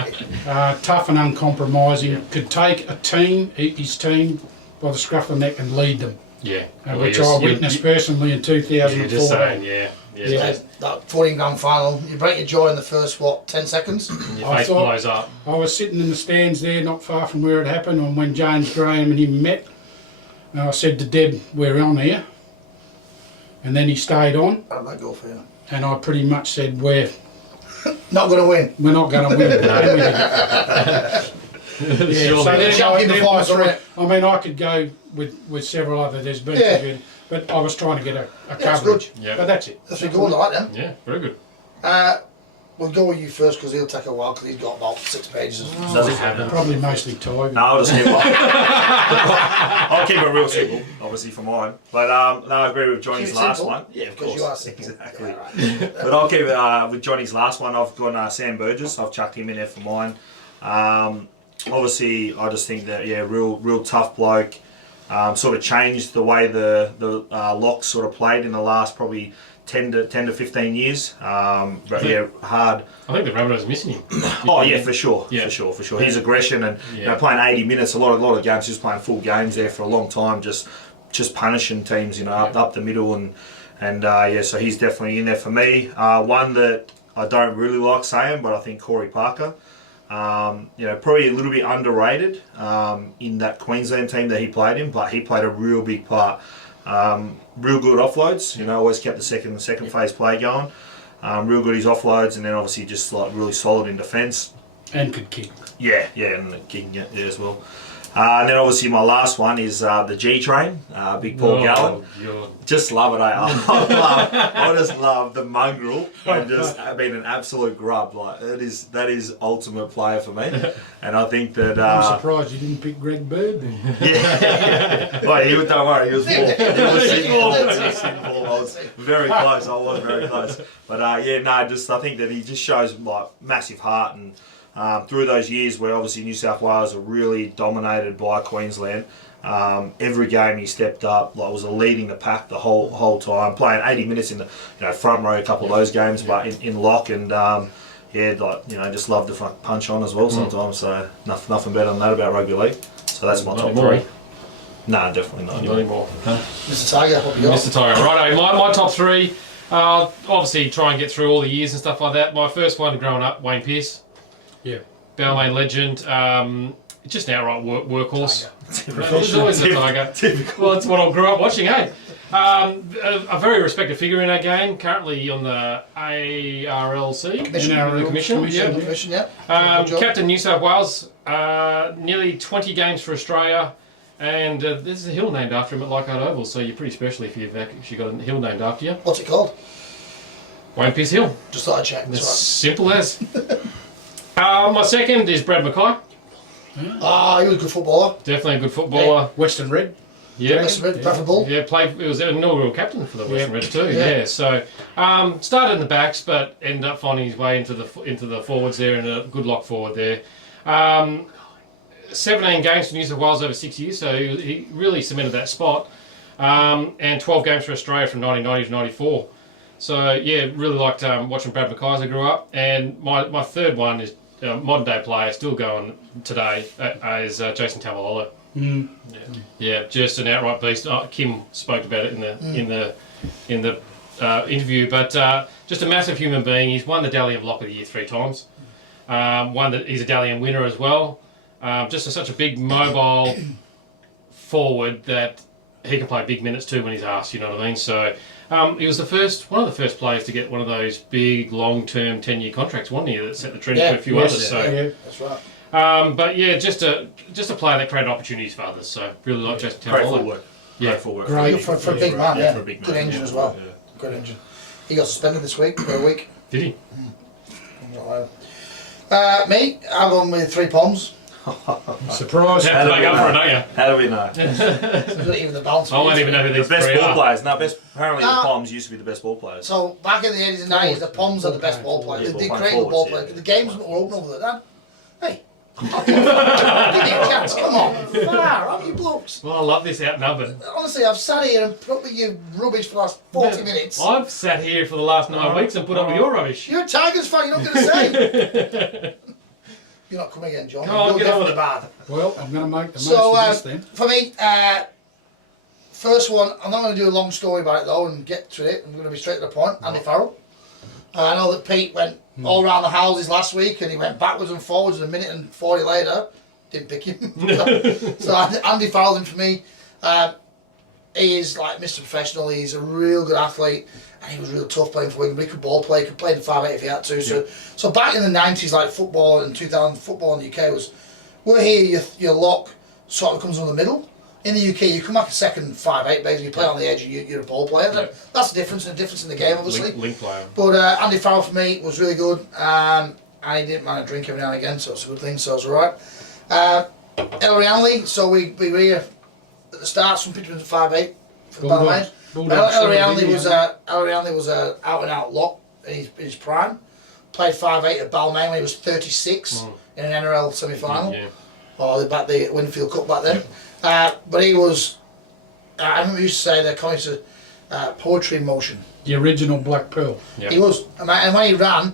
Tough and uncompromising. Could take a team, his team, by the scruff of the neck and lead them, Yeah. which I witnessed personally in 2004. You're just saying, yeah. Yeah. That 14 grand final, you break your jaw in the first, 10 seconds? Your I face thought- blows up. I was sitting in the stands there, not far from where it happened, and when James Graham and him met, and I said to Deb, "We're on here," and then he stayed on, How did that go for you? and I pretty much said, "We're Not going to win. not going to win." And we did. Yeah, so there Champion my performance, three. wasn't it? I mean, I could go with several other. There's been, Yeah. some good, but I was trying to get a it's coverage. good. Yeah. But that's it. That's what you go like them. Yeah, very good. We'll go with you first because he'll take a while because he's got about 6 pages. Does it? Probably mostly Tiger. No, I'll just keep I'll keep it real simple, obviously for mine. But no, I agree with Johnny's Keep it last simple? one. Yeah, of Because course. you are simple. Exactly. Yeah, right. But I'll keep it with Johnny's last one. I've gone Sam Burgess. I've chucked him in there for mine. obviously, I just think that real tough bloke. Sort of changed the way the locks sort of played in the last probably 10 to 15 years. But yeah, hard. I think the Rabbitohs are missing him. Oh yeah, for sure. Yeah. For sure. His aggression and playing 80 minutes, a lot of games, just playing full games there for a long time, just punishing teams, up the middle and so he's definitely in there for me. One that I don't really like saying, but I think Corey Parker. Probably a little bit underrated in that Queensland team that he played in, but he played a real big part. Real good offloads, always kept the second phase play going. Real good his offloads, and then obviously just like really solid in defence. And could kick. Yeah, and kicking it as well. And then obviously my last one is the G Train, Big Paul Gallen. Just love it, I just love the mongrel and just being an absolute grub. Like that is ultimate player for me, and I think that. I'm surprised you didn't pick Greg Bird then. Yeah, well, don't worry, he was sitting ball. I was very close. I was very close, but I think that he just shows like massive heart and. Through those years where obviously New South Wales are really dominated by Queensland, every game he stepped up, like was leading the pack the whole time, playing 80 minutes in the front row, a couple of those games, but in lock and just love to punch on as well sometimes. So nothing better than that about rugby league. So that's my top three. No, definitely not anymore. Mr. Tiger, what you got? Mr. Tiger, righto. My top three. Obviously, try and get through all the years and stuff like that. My first one growing up, Wayne Pearce. Yeah. Balmain legend, just an outright workhorse. He's always a Tiger. Well, that's what I grew up watching, eh? A very respected figure in our game, currently on the ARLC Commission, yeah. Captain New South Wales, nearly 20 games for Australia, and there's a hill named after him at Leichhardt Oval, so you're pretty special if you've actually got a hill named after you. What's it called? Wayne Pearce Hill. Just thought I'd check. As simple as. My second is Brad Mackay. He was a good footballer. Definitely a good footballer. Western Red. Yeah. Western Red, Bradford Bull. Yeah, he was an inaugural captain for the Western Red too. Yeah. So started in the backs, but ended up finding his way into the forwards there, and a good lock forward there. 17 games for New South Wales over 6 years, so he really cemented that spot. And 12 games for Australia from 1990 to 94. So yeah, really liked watching Brad Mackay as I grew up. And my third one is modern day player, still going today, is Jason Taumalolo. Yeah, just an outright beast. Kim spoke about it in the interview, but just a massive human being. He's won the Dally M Lock of the Year 3 times. He's a Dally M winner as well. Just such a big mobile forward that he can play big minutes too when he's asked. You know what I mean? So. He was one of the first players to get one of those big, long-term, 10-year contracts, wasn't he? That set the trend for a few others. So, that's right. But yeah, just a player that created opportunities for others. So really like Jason Taumalolo. Great full work. Yeah, full work. Great for a big man. For a big man. Good engine as well. Yeah. Good engine. He got suspended this week for a week. Did he? Me, I'm going with 3 Poms. Surprise. You have to make up for it, don't you? How do we know? Not even the bounce. I won't even know who The these best three ball are. players. Apparently the Poms used to be the best ball players. So back in the 80s and 90s, the Poms are the best ball players. They create the ball players. The games were open over there, Dan. Hey. Give me a chance, come on. Far, aren't you blokes? Well, I love this outnumbered. Honestly, I've sat here and put up with your rubbish for the last 40 minutes. I've sat here for the last 9 weeks and put up with your rubbish. You're a Tigers fan, you're not going to say. You're not coming again, John. Oh, You're get on definitely bad. Well, I'm going to make the most of this then. For me, first one, I'm not going to do a long story about it though and get to it. I'm going to be straight to the point. Andy Farrell. I know that Pete went all around the houses last week and he went backwards and forwards, and a minute and 40 later, didn't pick him. So Andy Farrell's in for me. He is like Mr. Professional. He's a real good athlete, and he was real tough playing for Wigan. He could ball play, could play in the 5'8" if he had to. So back in the 90s, like football in 2000, football in the UK was, we're here, your lock sort of comes in the middle. In the UK, you come up a second 5'8", basically, you play on the edge, you're a ball player. Yeah. That's the difference, and the difference in the game, obviously. Link player. But Andy Farrell for me was really good, and he didn't mind a drink every now and again, so it's a good thing, so it's alright. Ellery Hanley, so we were here at the start, some pictures of 5'8" from Balmain. Ellery Hanley was a out and out lock in his prime. Played 5'8" at Balmain when he was 36 in an NRL semi-final. or the Winfield Cup back then. But he was, I remember he used to say they're calling it poetry in motion. The original Black Pearl. Yep. He was, and when he ran,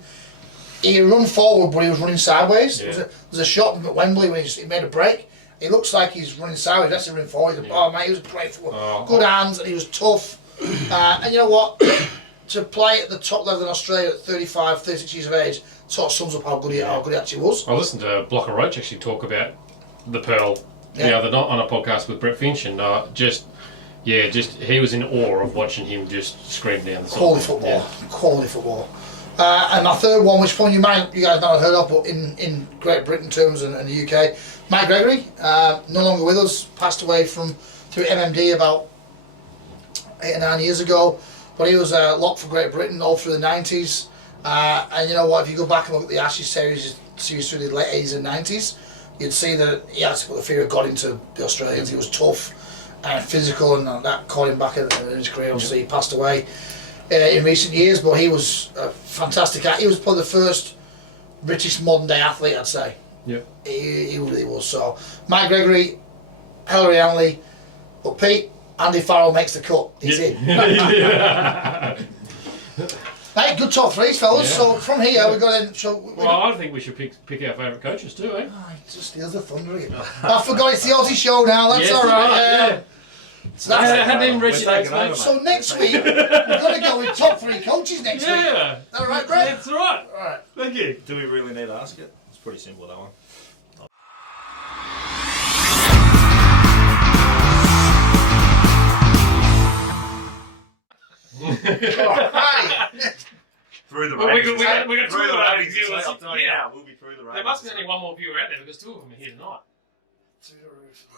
he run forward, but he was running sideways. Yeah. There's a shot at Wembley when he made a break. It looks like he's running sideways. That's running forward. Yeah. Oh, mate, he was a great football. Oh. Good hands, and he was tough. And you know what? To play at the top level in Australia at 35, 36 years of age sort of sums up how good he actually was. I listened to Blocker Roach actually talk about the Pearl the other night on a podcast with Brett Finch, and he was in awe of watching him just scream down the Quality sideline. football. Quality football. And my third one, which one you guys might have heard of, but in Great Britain terms and the UK, Mike Gregory, no longer with us, passed away through MMD about 8 or 9 years ago. But he was a lock for Great Britain all through the 90s. And you know what, if you go back and look at the Ashes series through the late 80s and 90s, you'd see that he had to put the fear of God into the Australians. He was tough and physical, and that caught him back in his career. Obviously, he passed away in recent years, but he was a fantastic. He was probably the first British modern day athlete, I'd say. Yeah. He really was. So, Mike Gregory, Hilary Hanley, but Pete, Andy Farrell makes the cut. He's in. Hey, good top threes, fellas. Yeah. So from here we got in. Well, I think we should pick our favourite coaches too, eh? Oh, it just steals the thunder again. I forgot it's the Aussie show now. That's Yes, all right. yeah. So, I that's, hadn't even read your notes, taking over, mate. so next week we're going to go with top 3 coaches next week. Yeah. Is that all right, Brett? That's right. All right. Thank you. Do we really need to ask it? It's pretty simple, that one. All right. Through the Well, we ratings. got two Through of the our ratings. viewers. I'll tell you Yeah. now, we'll be through the ratings. There must be only one more viewer out there because 2 of them are here tonight.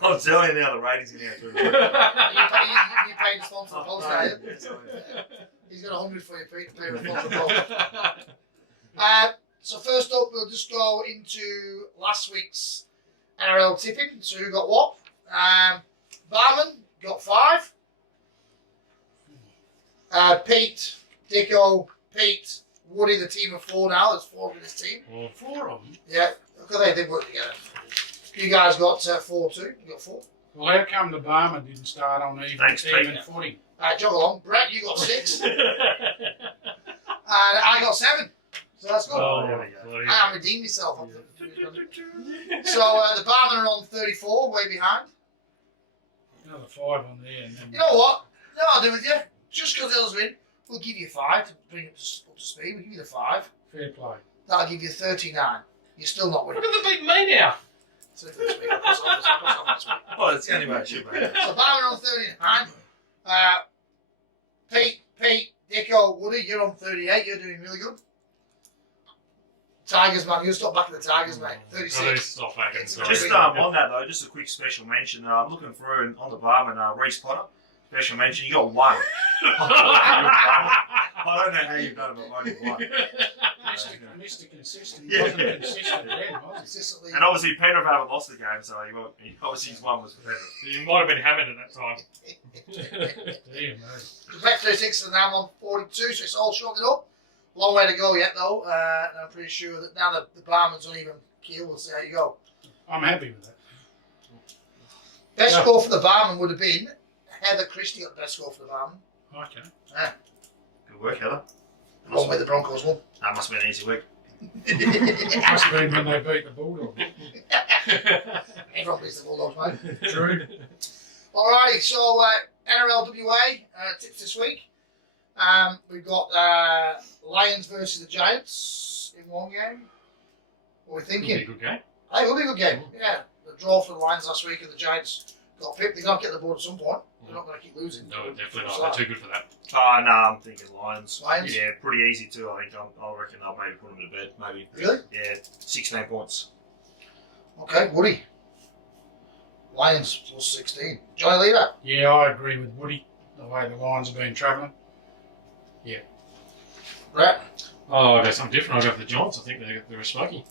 I'm telling you now, the ratings in here through the roof. You paid the sponsor the post, No, are you? I'm telling you. He's got 100 for you, Pete, to pay the sponsor the post. So first up, we'll just go into last week's NRL tipping. So who got what? Barman got 5. Pete, Dicko, Pete, Woody, the team of 4 now. There's 4 in this team. 4 of them. Yeah, because they did work together. You guys got 4 too. You got 4. Well, how come the Barmer didn't start on Thanks, even Pete. footing? Jog along. Brett, you got 6. And I got 7. So that's good. Oh, there we go. I redeemed myself. So the Barman are on 34, way behind. Another 5 on there. And then You know what? No, I'll do with you. Just because those win, we'll give you 5 to bring it up to speed. We'll give you the 5. Fair play. That'll give you 39. You're still not winning. Look at the big me now. So next week, cross off next week. Oh, it's the only way it should be. So Barman on 39. Pete, Dicko, Woody, you're on 38. You're doing really good. Tigers, man, you stop back at the Tigers, mate. 36. Stop back and sorry. Just on that though, just a quick special mention. I'm looking through and on the barman, Reece Potter. Special mention. You got 1. I don't know how you've done it, but only 1. Mr. Consistent. Yeah. Wasn't consistent then, was Consistently. And obviously Penrith haven't lost the game, so obviously his 1 was for Penrith. You might have been hammered at that time. he? Dear me. The Brett 36 and now I'm on 42, so it's all shortened up. Long way to go yet, though. And I'm pretty sure that now that the Barman's on even keel, we'll see how you go. I'm happy with that. Best Yeah. score for the Barman would have been Heather Christie got the best score for the Barman. Okay. Good work, Heather. Long way the Broncos won. That must have been an easy week. Must have been when they beat the Bulldogs. Everyone beats the Bulldogs, mate. True. Alrighty, so NRLWA tips this week. We've got Lions versus the Giants in one game. What are we It'll be a thinking? good game. I think it'll be a good game. Yeah, the draw for the Lions last week and the Giants got pipped. They're going to get the board at some point. They're not going to keep losing. No, definitely not. They're too good for that. No, I'm thinking Lions. Lions? Yeah, pretty easy too. I think I reckon they'll maybe put them to bed. Maybe. Really? Yeah, 16 points. Okay, Woody. Lions plus 16. Johnny Leader. Yeah, I agree with Woody. The way the Lions have been travelling. Brett. Oh, I'll go something different. I'll go for the Giants. I think they're a smoky.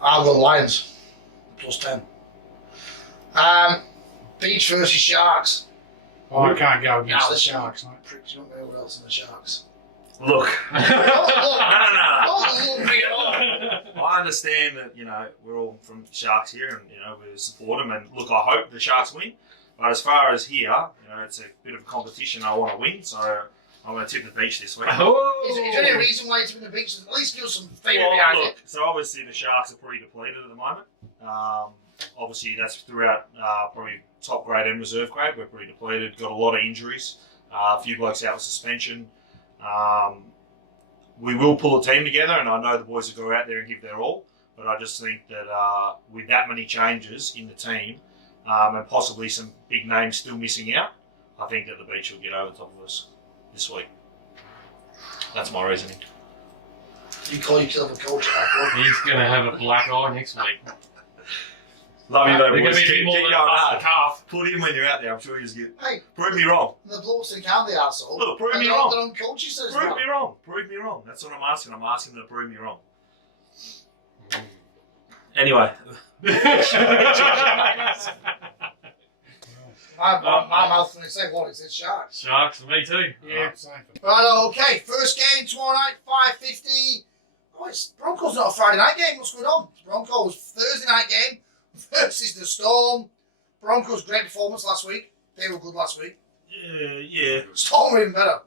I'll go Lions plus 10. Beach versus Sharks. Oh, I can't go against No, the this Sharks, mate. Pricks, you don't know what else in the Sharks. Look. Oh, look. No. Oh, look, at all. understand that, we're all from Sharks here and, we support them. And look, I hope the Sharks win. But as far as here, it's a bit of a competition. I want to win, so I'm going to tip the beach this week. Is there any reason why you're tipping the beach? At least give us some favour behind it. So obviously the Sharks are pretty depleted at the moment. Obviously that's throughout probably top grade and reserve grade. We're pretty depleted. Got a lot of injuries. A few blokes out with suspension. We will pull a team together, and I know the boys will go out there and give their all. But I just think that with that many changes in the team, and possibly some big names still missing out, I think that the beach will get over the top of us this week. That's my reasoning. You call yourself a coach at that point. He's going to have a black eye next week. Love you, though, They're going boys. to be a bit more Keep than going a bust hard. the calf. Put him when you're out there. I'm sure he's good. Hey, Prove me wrong. the blokes think I'm the arsehole. Look, prove me and wrong. They're on coach, says Prove me wrong. Prove me wrong. That's what I'm asking. I'm asking them to prove me wrong. Anyway. My mouth when they say what? It says Sharks. Sharks, me too. Yeah, same. Right, okay. First game tomorrow night, 5:50. Oh, it's Broncos not a Friday night game. What's going on? Broncos Thursday night game versus the Storm. Broncos great performance last week. They were good last week. Yeah. Storm were even better.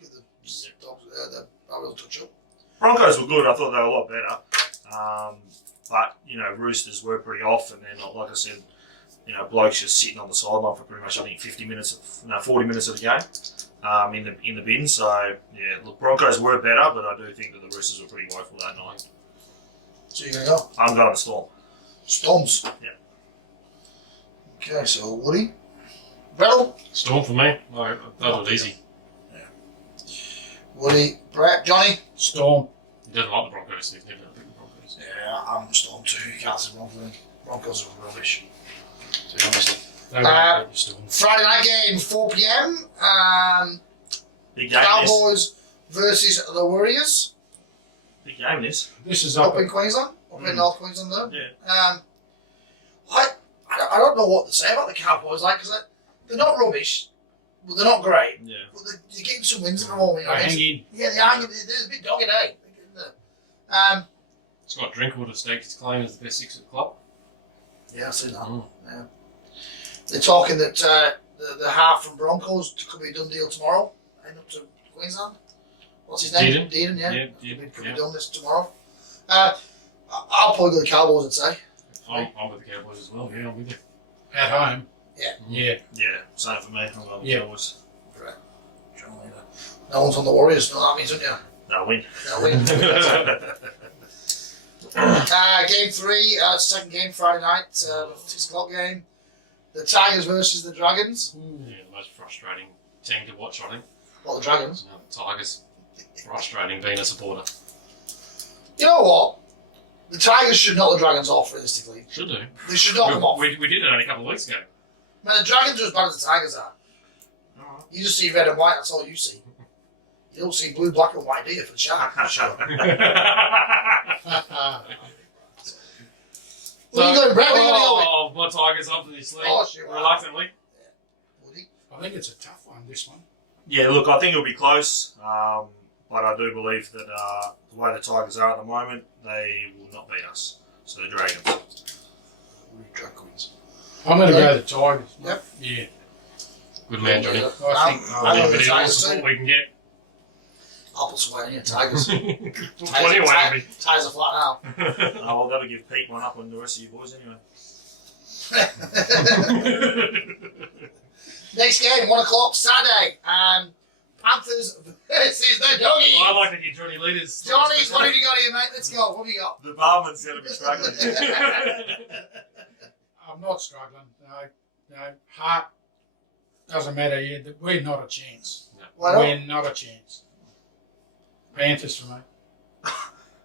Get the barrel touch up. Broncos were good. I thought they were a lot better. But, Roosters were pretty off. And then, like I said, blokes just sitting on the sideline for pretty much, I think, 40 minutes of the game in the bin. So, yeah, look, Broncos were better, but I do think that the Roosters were pretty woeful that night. So you're going to go? I'm going to Storm. Storms? Yeah. Okay, so Woody? Brett? Storm for me. That was easy. Woody? Brett? Johnny? Storm. He doesn't like the Broncos. He's never picked the Broncos. Yeah, I'm Storm too. You can't say wrong for them. Broncos are rubbish, to be honest. No, no, Storm. Friday night game, 4 p.m. Big game, Cowboys versus the Warriors. Big game, this. This is Up up. in Queensland. Up in North Queensland, though. Yeah. I don't know what to say about the Cowboys, because they're not rubbish, but they're not great. Yeah. But they're getting some wins at the moment. They hang in. Yeah, they are. They're a bit dogged, eh? Scott Drinkwater staked his claim as the best six at the club. Yeah, I've seen that. Mm. Yeah. They're talking that the half from Broncos could be a done deal tomorrow. Heading up to Queensland. What's his name? Dearden, yeah. Could be done this tomorrow. I'll probably go to the Cowboys, I'd say. I'm with the Cowboys as well. Yeah, I'm with you. At home. Yeah. Yeah. Yeah, same for me. I'm going with Yeah. Cowboys. Right. No one's on the Warriors. No, that means, don't you? No, win. No, win. Game 3, second game Friday night, 6 o'clock game. The Tigers versus the Dragons. Yeah, the most frustrating team to watch, I think. Well, the Dragons. The Tigers. Frustrating being a supporter. You know what? The Tigers should knock the Dragons off, realistically. Should do. They should knock them off. We did it only a couple of weeks ago. Man, the Dragons are as bad as the Tigers are. You just see red and white, that's all you see. You don't see blue, black and white, do you, for the Shark? Where are you going, Brett? Where are you going? Oh, my Tigers obviously. Oh, shit. Reluctantly. Woody? I think it's a tough one, this one. Yeah, look, I think it'll be close, but I do believe that the way the Tigers are at the moment, they will not beat us. So the Dragons. Drag Queens. I'm going to go the Tigers. Yep. Yeah. Good man, Johnny. I think I love the But it's all Tigers support too. we can get. I'll put some weight in your Tigers. Plenty of weight on me. Ties are flat now. Oh, well, that'll give Pete one up on the rest of you boys anyway. Next game, 1 o'clock Saturday. Panthers versus the Doggies. I like that you Johnny leaders. Johnny's, what have you got here, mate? Let's go. What have you got? The barman's going to be struggling. I'm not struggling. No, heart doesn't matter. We're not a chance. Why not? We're not a chance. Panthers for me.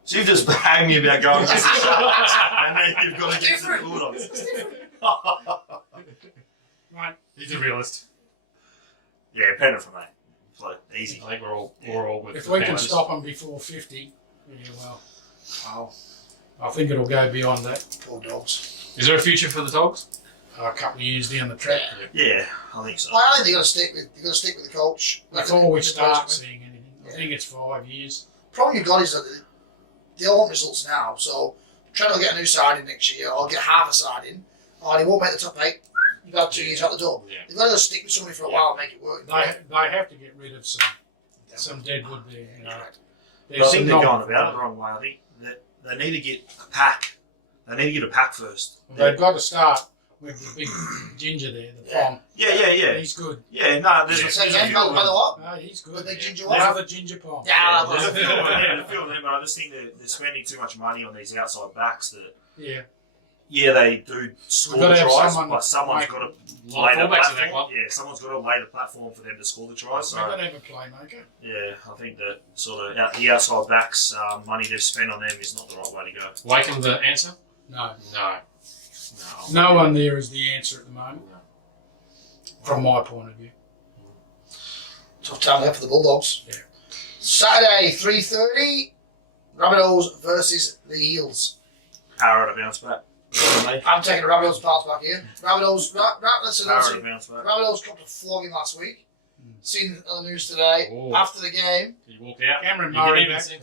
So you've just banged me about going to the Sharks, and then you've got to get to the Bulldogs. Right. He's a realist. Yeah, Penner for me. So, easy. I think we're all with If the we can Panthers. stop them before 50, yeah, well, Oh, I think it'll go beyond that. poor dogs. Is there a future for the Dogs? A couple of years down the track. Yeah, I think so. Well, I think they're going to stick with the coach. Before we start seeing anything. I think it's 5 years. Problem you've got is that they all want results now. So Trent will get a new side in next year, or get half a side in, or he won't make the top 8. You've had 2 years out the door. Yeah. They've got to stick with somebody for a while and make it work. They have to get rid of some deadwood there. You know. Correct. But I think they're going about it the wrong way. I think that they need to get a pack. They need to get a pack first. They've got to start with the big ginger there, the pom. Yeah. He's good. Yeah, no, there's So a yeah, few by of the them. what? No, he's good. With the ginger There's one? other ginger pom. Yeah, There's a that's few of them, a few of them, but I just think they're spending too much money on these outside backs that, Yeah. they do score We've got the to have tries, someone but someone's make- got to Like lay the fullbacks in that platform. club. Yeah, someone's got to lay the platform for them to score the tries. They've So, got to have a playmaker. yeah, I think that sort of the outside backs, money they've spent on them is not the right way to go. Wakeham the answer? No. No. No one there is the answer at the moment, from my point of view. tough time there for the Bulldogs. Yeah. Saturday, 3:30, Rabbitohs versus the Eels. Power to bounce back. I'm taking the Rabbitohs bounce back here. Rabbitohs, listen, Power to bounce back. Rabbitohs copped a flogging last week. Seen it on the news today. Oh. After the game, He walked out. Cameron You didn't Murray even back. see.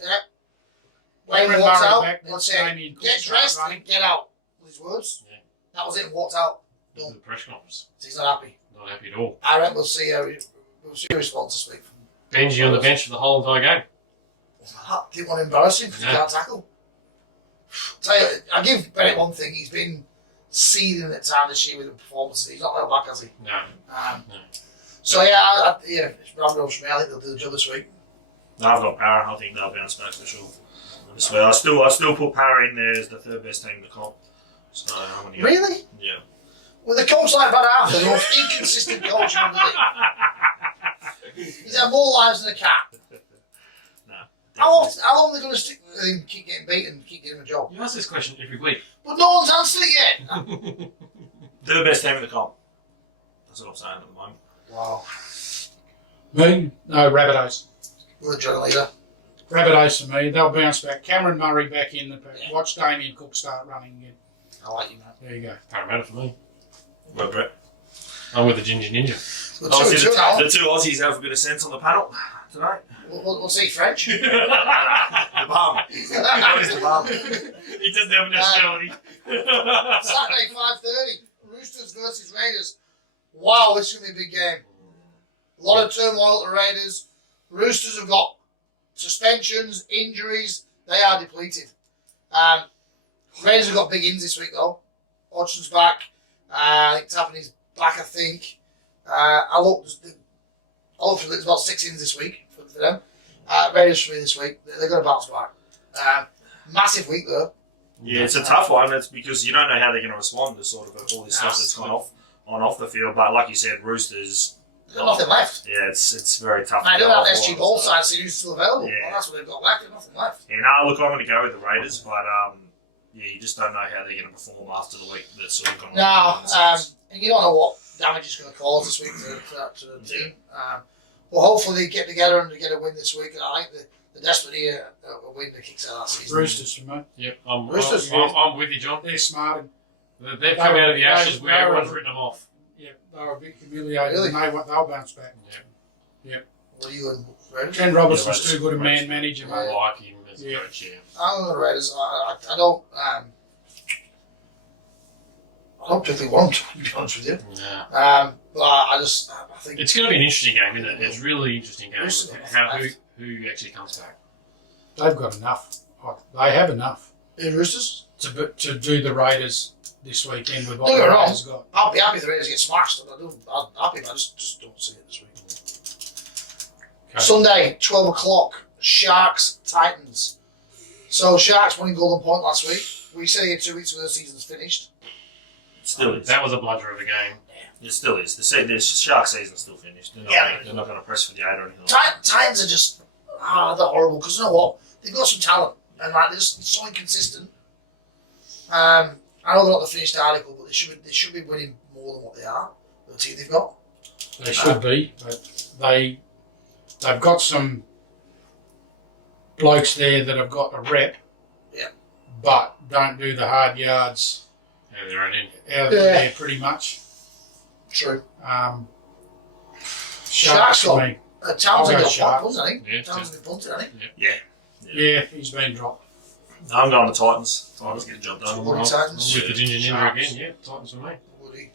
Wayne Cameron walks Murray out, back, and then said, Damien Cook get start dressed running. and get out. With his words. Yeah. That was it, and walked out. This is the press conference. He's not happy. Not happy at all. I reckon we'll see a response this week. Benji on the bench for the whole entire game. Didn't want to embarrass him because he No. can't tackle. Tell you, I give Bennett one thing. He's been seething at time this year with the performances. He's not held back, has he? No. No. So yeah, it's Rabbitohs for me. I think they'll do the job this week. No, I've got Power. I think they'll bounce back for sure. I still put Power in there as the third best team in the comp. So I'm gonna go. Really? Yeah. With a coach like Van Aert, the most inconsistent coach in the league. He's had more lives than a cat. No. How long are they going to stick with him, keep getting beaten, and keep getting him a job? You ask this question every week. But no one's answered it yet. They're the best team in the comp. That's what I'm saying at the moment. Wow. Me? No, Rabbitohs. We're the joint leader. Rabbitohs for me. They'll bounce back. Cameron Murray back in the pack. Yeah. Watch Damien Cook start running again. I like you, man. There you go. Parramatta for me. Well, Brett. I'm with the Ginger Ninja. We're Obviously, 2-2 now. the two Aussies have a bit of sense on the panel tonight. We'll see French. The bum. He's the bum. He doesn't have a nationality. Saturday, 5:30. Roosters versus Raiders. Wow, this is going to be a big game. A lot of turmoil at the Raiders. Roosters have got suspensions, injuries. They are depleted. Raiders have got big ins this week, though. Hodgson's back. I think Tappaney's back, I think. I looked for there's about 6 ins this week for them. Raiders for me this week. They're going to bounce back. Massive week, though. Yeah, it's a tough one. It's because you don't know how they're going to respond to sort of all this stuff that's gone off the field. But like you said, Roosters. They've got nothing left. Yeah, it's very tough. I to don't go have off SG on, Ball so- side, so who's still available. Yeah. Well, that's what they've got left. They've nothing left. Yeah, no, look, I'm going to go with the Raiders, but yeah, you just don't know how they're going to perform after the week that's sort of gone No, on. and you don't know what damage it's going to cause this week to the team. Well, hopefully they get together and they get a win this week. And I think the desperately a win that kicks out that season. Roosters for me. Yep, Roosters. I'm with you, John. They're smart. They've come out of the ashes where they were- everyone's written them off. Yeah, they were a bit humiliated. Really? And they'll bounce back. What are you and Raiders? Trent Robertson's Raiders. too good a man manager, I mate. like him as a Yeah. coach, yeah. I'm on the Raiders. I don't. I don't particularly want to be honest with you. Yeah. But I think It's going to be an interesting game, isn't it? It's a really interesting game. Roosters Who actually comes back? They've got enough. They have enough in Roosters. to do the Raiders this weekend with what Don't get the me wrong. Raiders got. I'll be happy if the Raiders get smashed. I'm happy, but I just don't see it this week. Okay. Sunday, 12 o'clock, Sharks, Titans. So Sharks winning Golden Point last week. We said here 2 weeks ago the season's finished. It still is. That was a bludger of a game. It still is. The Shark season's still finished. They're not going to press for the 8 or anything like that. Titans are just, they're horrible because you know what? They've got some talent and like they're just so inconsistent. I know they're not the finished article, but they should be winning more than what they are. The team they've got. They should be, but they've got some blokes there that have got a rep, but don't do the hard yards Yeah, they're on in. out of there pretty much. True. Sharks for got- me. Townsend I'll go got Sharks. punted, I think. Yeah, Townsend got punted, I think. Yeah, he's been dropped. I'm going to Titans. Titans get the job done. Woody Titans. With the Ginger Ninja Sharks. again, yeah, Titans for me. Woody.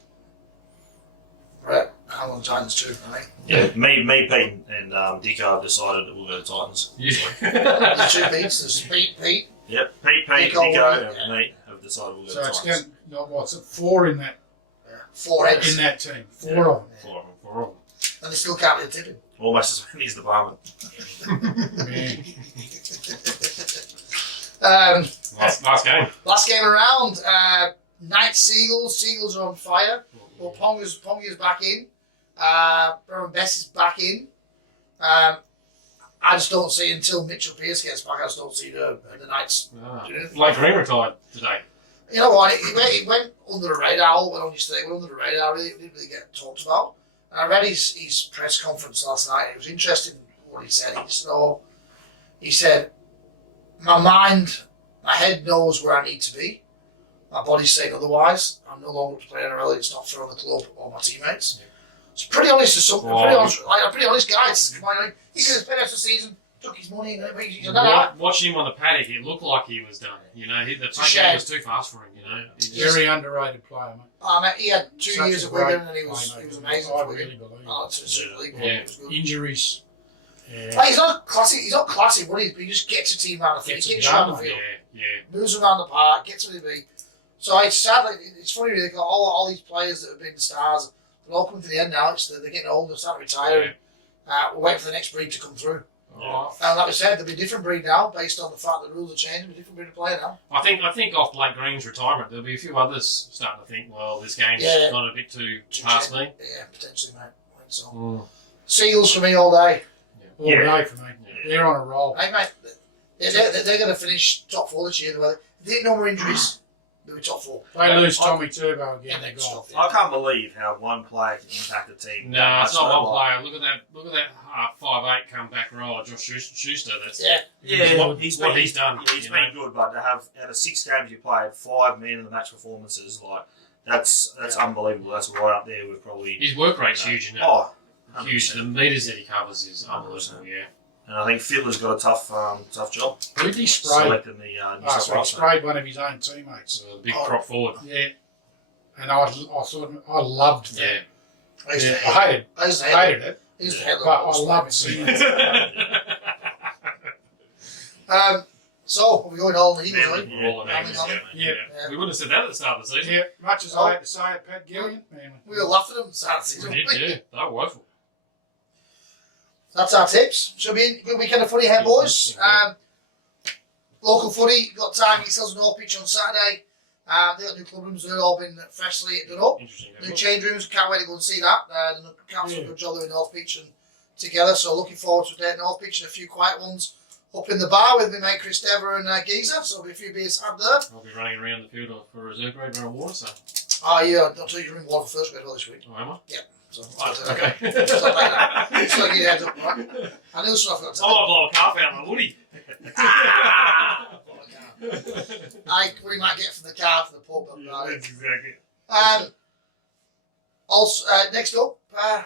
Right, I'm on Titans too, right? Yeah, me, Pete, and Dicko have decided that we'll go to Titans. Yeah. There's 2 Pete's, there's Pete. Yep, Pete, Dicko, Dicko, yeah. and me have decided we'll go So to it's Titans. going, not what's it, 4 in that 4 heads. in that team. 4 of them. For all. And they still can't be tipping. Almost as many as the Barman. Yeah. Last game. Last game around, Knights Seagulls. Seagulls are on fire. Well, Ponga's back in. Baron Bess is back in. I just don't see until Mitchell Pearce gets back. I just don't see the Knights. Blake Green retired today. You know what? He went under the radar. Went on your state. Went under the radar. Really didn't really get talked about. And I read his press conference last night. It was interesting what he said. He said, my head knows where I need to be. My body's saying otherwise. I'm no longer playing NRL. It's not fair on the club or my teammates. It's pretty honest to something. A pretty honest guy. He could have spent extra season, took his money, and he's like, Watching him on the paddock, it looked like he was done. You know, the game was too fast for him. You know, Very underrated player, mate. he had 2 Such years a at Wigan great and he was player, mate. amazing I for Wigan. really believe Oh, it's a Super League. Yeah. It was good. Injuries. Yeah. He's not classy, but he just gets a team around the field. Gets He it gets you around the done, field. yeah. Moves around the park, gets where they be. So it's sad, like, it's funny, really, all these players that have been stars, they're all coming to the end now. They're getting older, they're starting to retire. We're waiting for the next breed to come through. Oh, And like we said, there'll be a different breed now, based on the fact that the rules are changing, a different breed of player now. I think off Blake Green's retirement, there'll be a few others starting to think, well, this game's gone a bit too past me. Yeah, potentially, mate. I think so. Mm. Seagulls for me all day. All day for me. Yeah. They're on a roll. Hey, mate, they're going to finish top 4 this year. If they get no more injuries, they'll be top 4. They lose Tommy Turbo Yeah, again. They're they're gone. top. I can't believe how one player can impact the team. No, it's not So, one like, player. Look at that 5'8" comeback roller, Josh Schuster. That's Yeah. Yeah, what he's done. Yeah, he's you been know? good, but to have out of 6 games you played, 5 man of the match performances, like that's unbelievable. That's right up there with probably. His work rate's huge, isn't it? Oh, Huge. 100%. The metres that he covers is unbelievable. Yeah. And I think Fiddler's got a tough job. Who did he spray? Selecting the New Oh, South so he Wales. sprayed one of his own teammates. So a big prop forward. Yeah. And I thought I loved that. Yeah. I used to Yeah, hate I it. hated it, I used to hate but I loved seeing it. So, are we going all in the Eagles, Manly. right? We're all in Manly, England, Manly. yeah. Yeah. We wouldn't have said that at the start of the season. Yeah, much as I had to say it, Pat Gillian, man. We were laughing at them sad season. We did, yeah. They were woeful. That's our tips. Should be a good weekend of footy ahead, boys. Local footy, got time, get yourselves an North Pitch on Saturday. They got new club rooms, they've all been freshly done up. Interesting. New change rooms, can't wait to go and see that. The council did a good job doing North Beach and together, so looking forward to a day at North Beach and a few quiet ones up in the bar with me mate Chris Dever and Geezer, so there'll be a few beers had there. I'll be running around the field for reserve grade running water, so. Oh yeah, I'll tell you drink water for first grade well this week. Oh, am I? Yeah. So, Okay. Just like that. Just like your head up, right? I knew something I forgot to I might blow a calf out of my woody. what you might get from the car from the pub. But, Yeah, that's exactly. Also, next up, I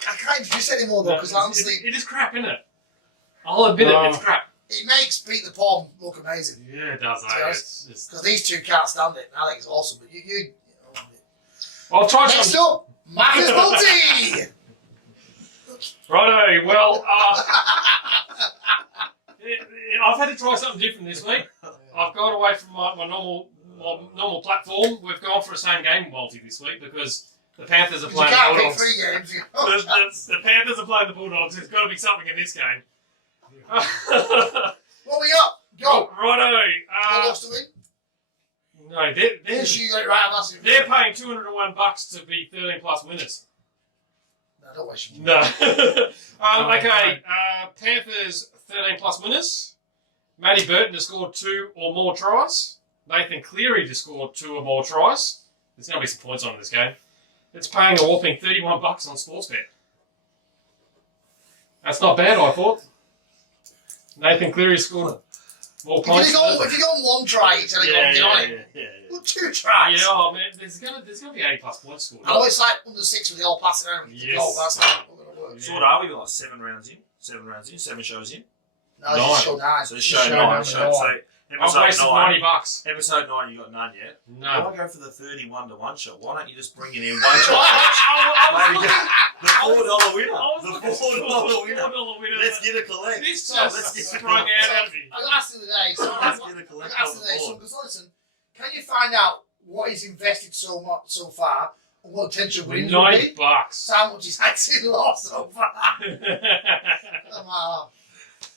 can't introduce anymore though, because honestly, It is crap, isn't it? I'll admit it, it's crap. it makes Pete the Palm look amazing. Yeah, it does. Yeah. It's Because these two can't stand it. I think it's awesome. But you I'll try next some. up, Marcus Multi! Righto, well, I've had to try something different this week. I've gone away from my normal platform. We've gone for a same game multi this week because the Panthers are You playing can't the pick Bulldogs. 3 games. You know? The Panthers are playing the Bulldogs. There's got to be something in this game. What we got? Go. Righto. Bulldogs to win. No, Yes, you got it right. I'm asking. they're paying $201 to be 13 plus winners. No, don't waste your money. No. Okay. Panthers 13 plus winners. Matty Burton has scored 2 or more tries. Nathan Cleary has scored 2 or more tries. There's going to be some points on in this game. It's paying a whopping $31 on Sportsbet. That's not bad, I thought. Nathan Cleary scored more points. If you go on 1 try, you're telling them get on it. yeah. Well, 2 tries. Yeah, oh, man, there's gonna be 80 plus points scored. I know it's like under 6 with the all passing around. Yes. Goal, that's not going to work. So what are we like 7 rounds in? 7 shows in. No, this is show 9. So this show 9. So I've episode wasted 9. $90. Episode 9, you got none yet. No. Why go for the 31 to 1 shot? Why don't you just bring it in one shot? Maybe get the $4 winner. The $4 winner. Let's get a collect. This let's just get sprung out at me. I asked the other day, Let's get a collect on the board. because listen, can you find out what he's invested so much so far and what potential winnings will be? $9. How much he's actually lost so far?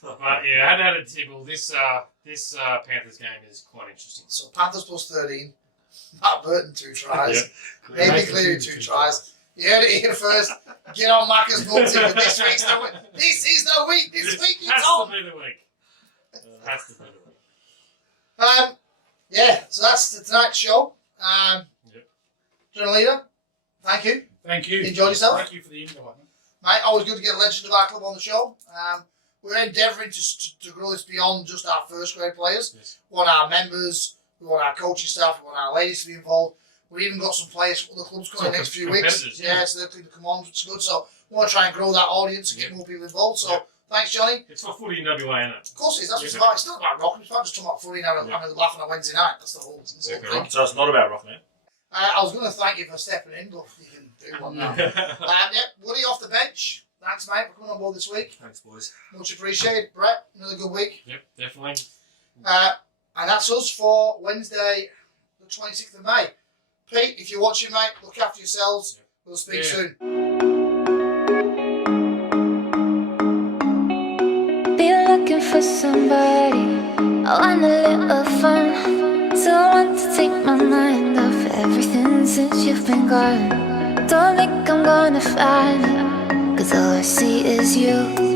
But yeah, I had a tibble. This Panthers game is quite interesting. So Panthers plus 13, Matt Burton 2 tries, Yep. Nathan Cleary 2 tries. You heard it here first. Get on Macca's voting for this week's no week. This is the week. This week it's has on. to be the week. Has to be the week. Yeah, so that's the tonight's show. Yep. General Leader, thank you. Thank you. Enjoyed yourself? Thank you for the invite. Mate, always good to get a legend of our club on the show. We're endeavouring to grow this beyond just our first grade players. Yes. We want our members, we want our coaching staff, we want our ladies to be involved. We've even got some players from other clubs coming in the next few weeks. Yeah, so they're going to come on, which is good. So we want to try and grow that audience and get more people involved. So thanks, Johnny. It's for footy in WA, isn't it? Of course it is. That's what it's about. It's not about rocking. It's about just talking about footy and having a laugh on a Wednesday night. That's the whole thing. So it's not about rock, man. I was going to thank you for stepping in, but you can do one now. Woody off the bench. Thanks, mate, for coming on board this week. Thanks, boys. Much appreciated. Brett, another good week. Yep, definitely. And that's us for Wednesday, the 26th of May. Pete, if you're watching, mate, look after yourselves. We'll speak soon. Be looking for somebody. I want a little fun. So I want to take my mind off everything since you've been gone. Don't think I'm gonna find it, 'cause all I see is you.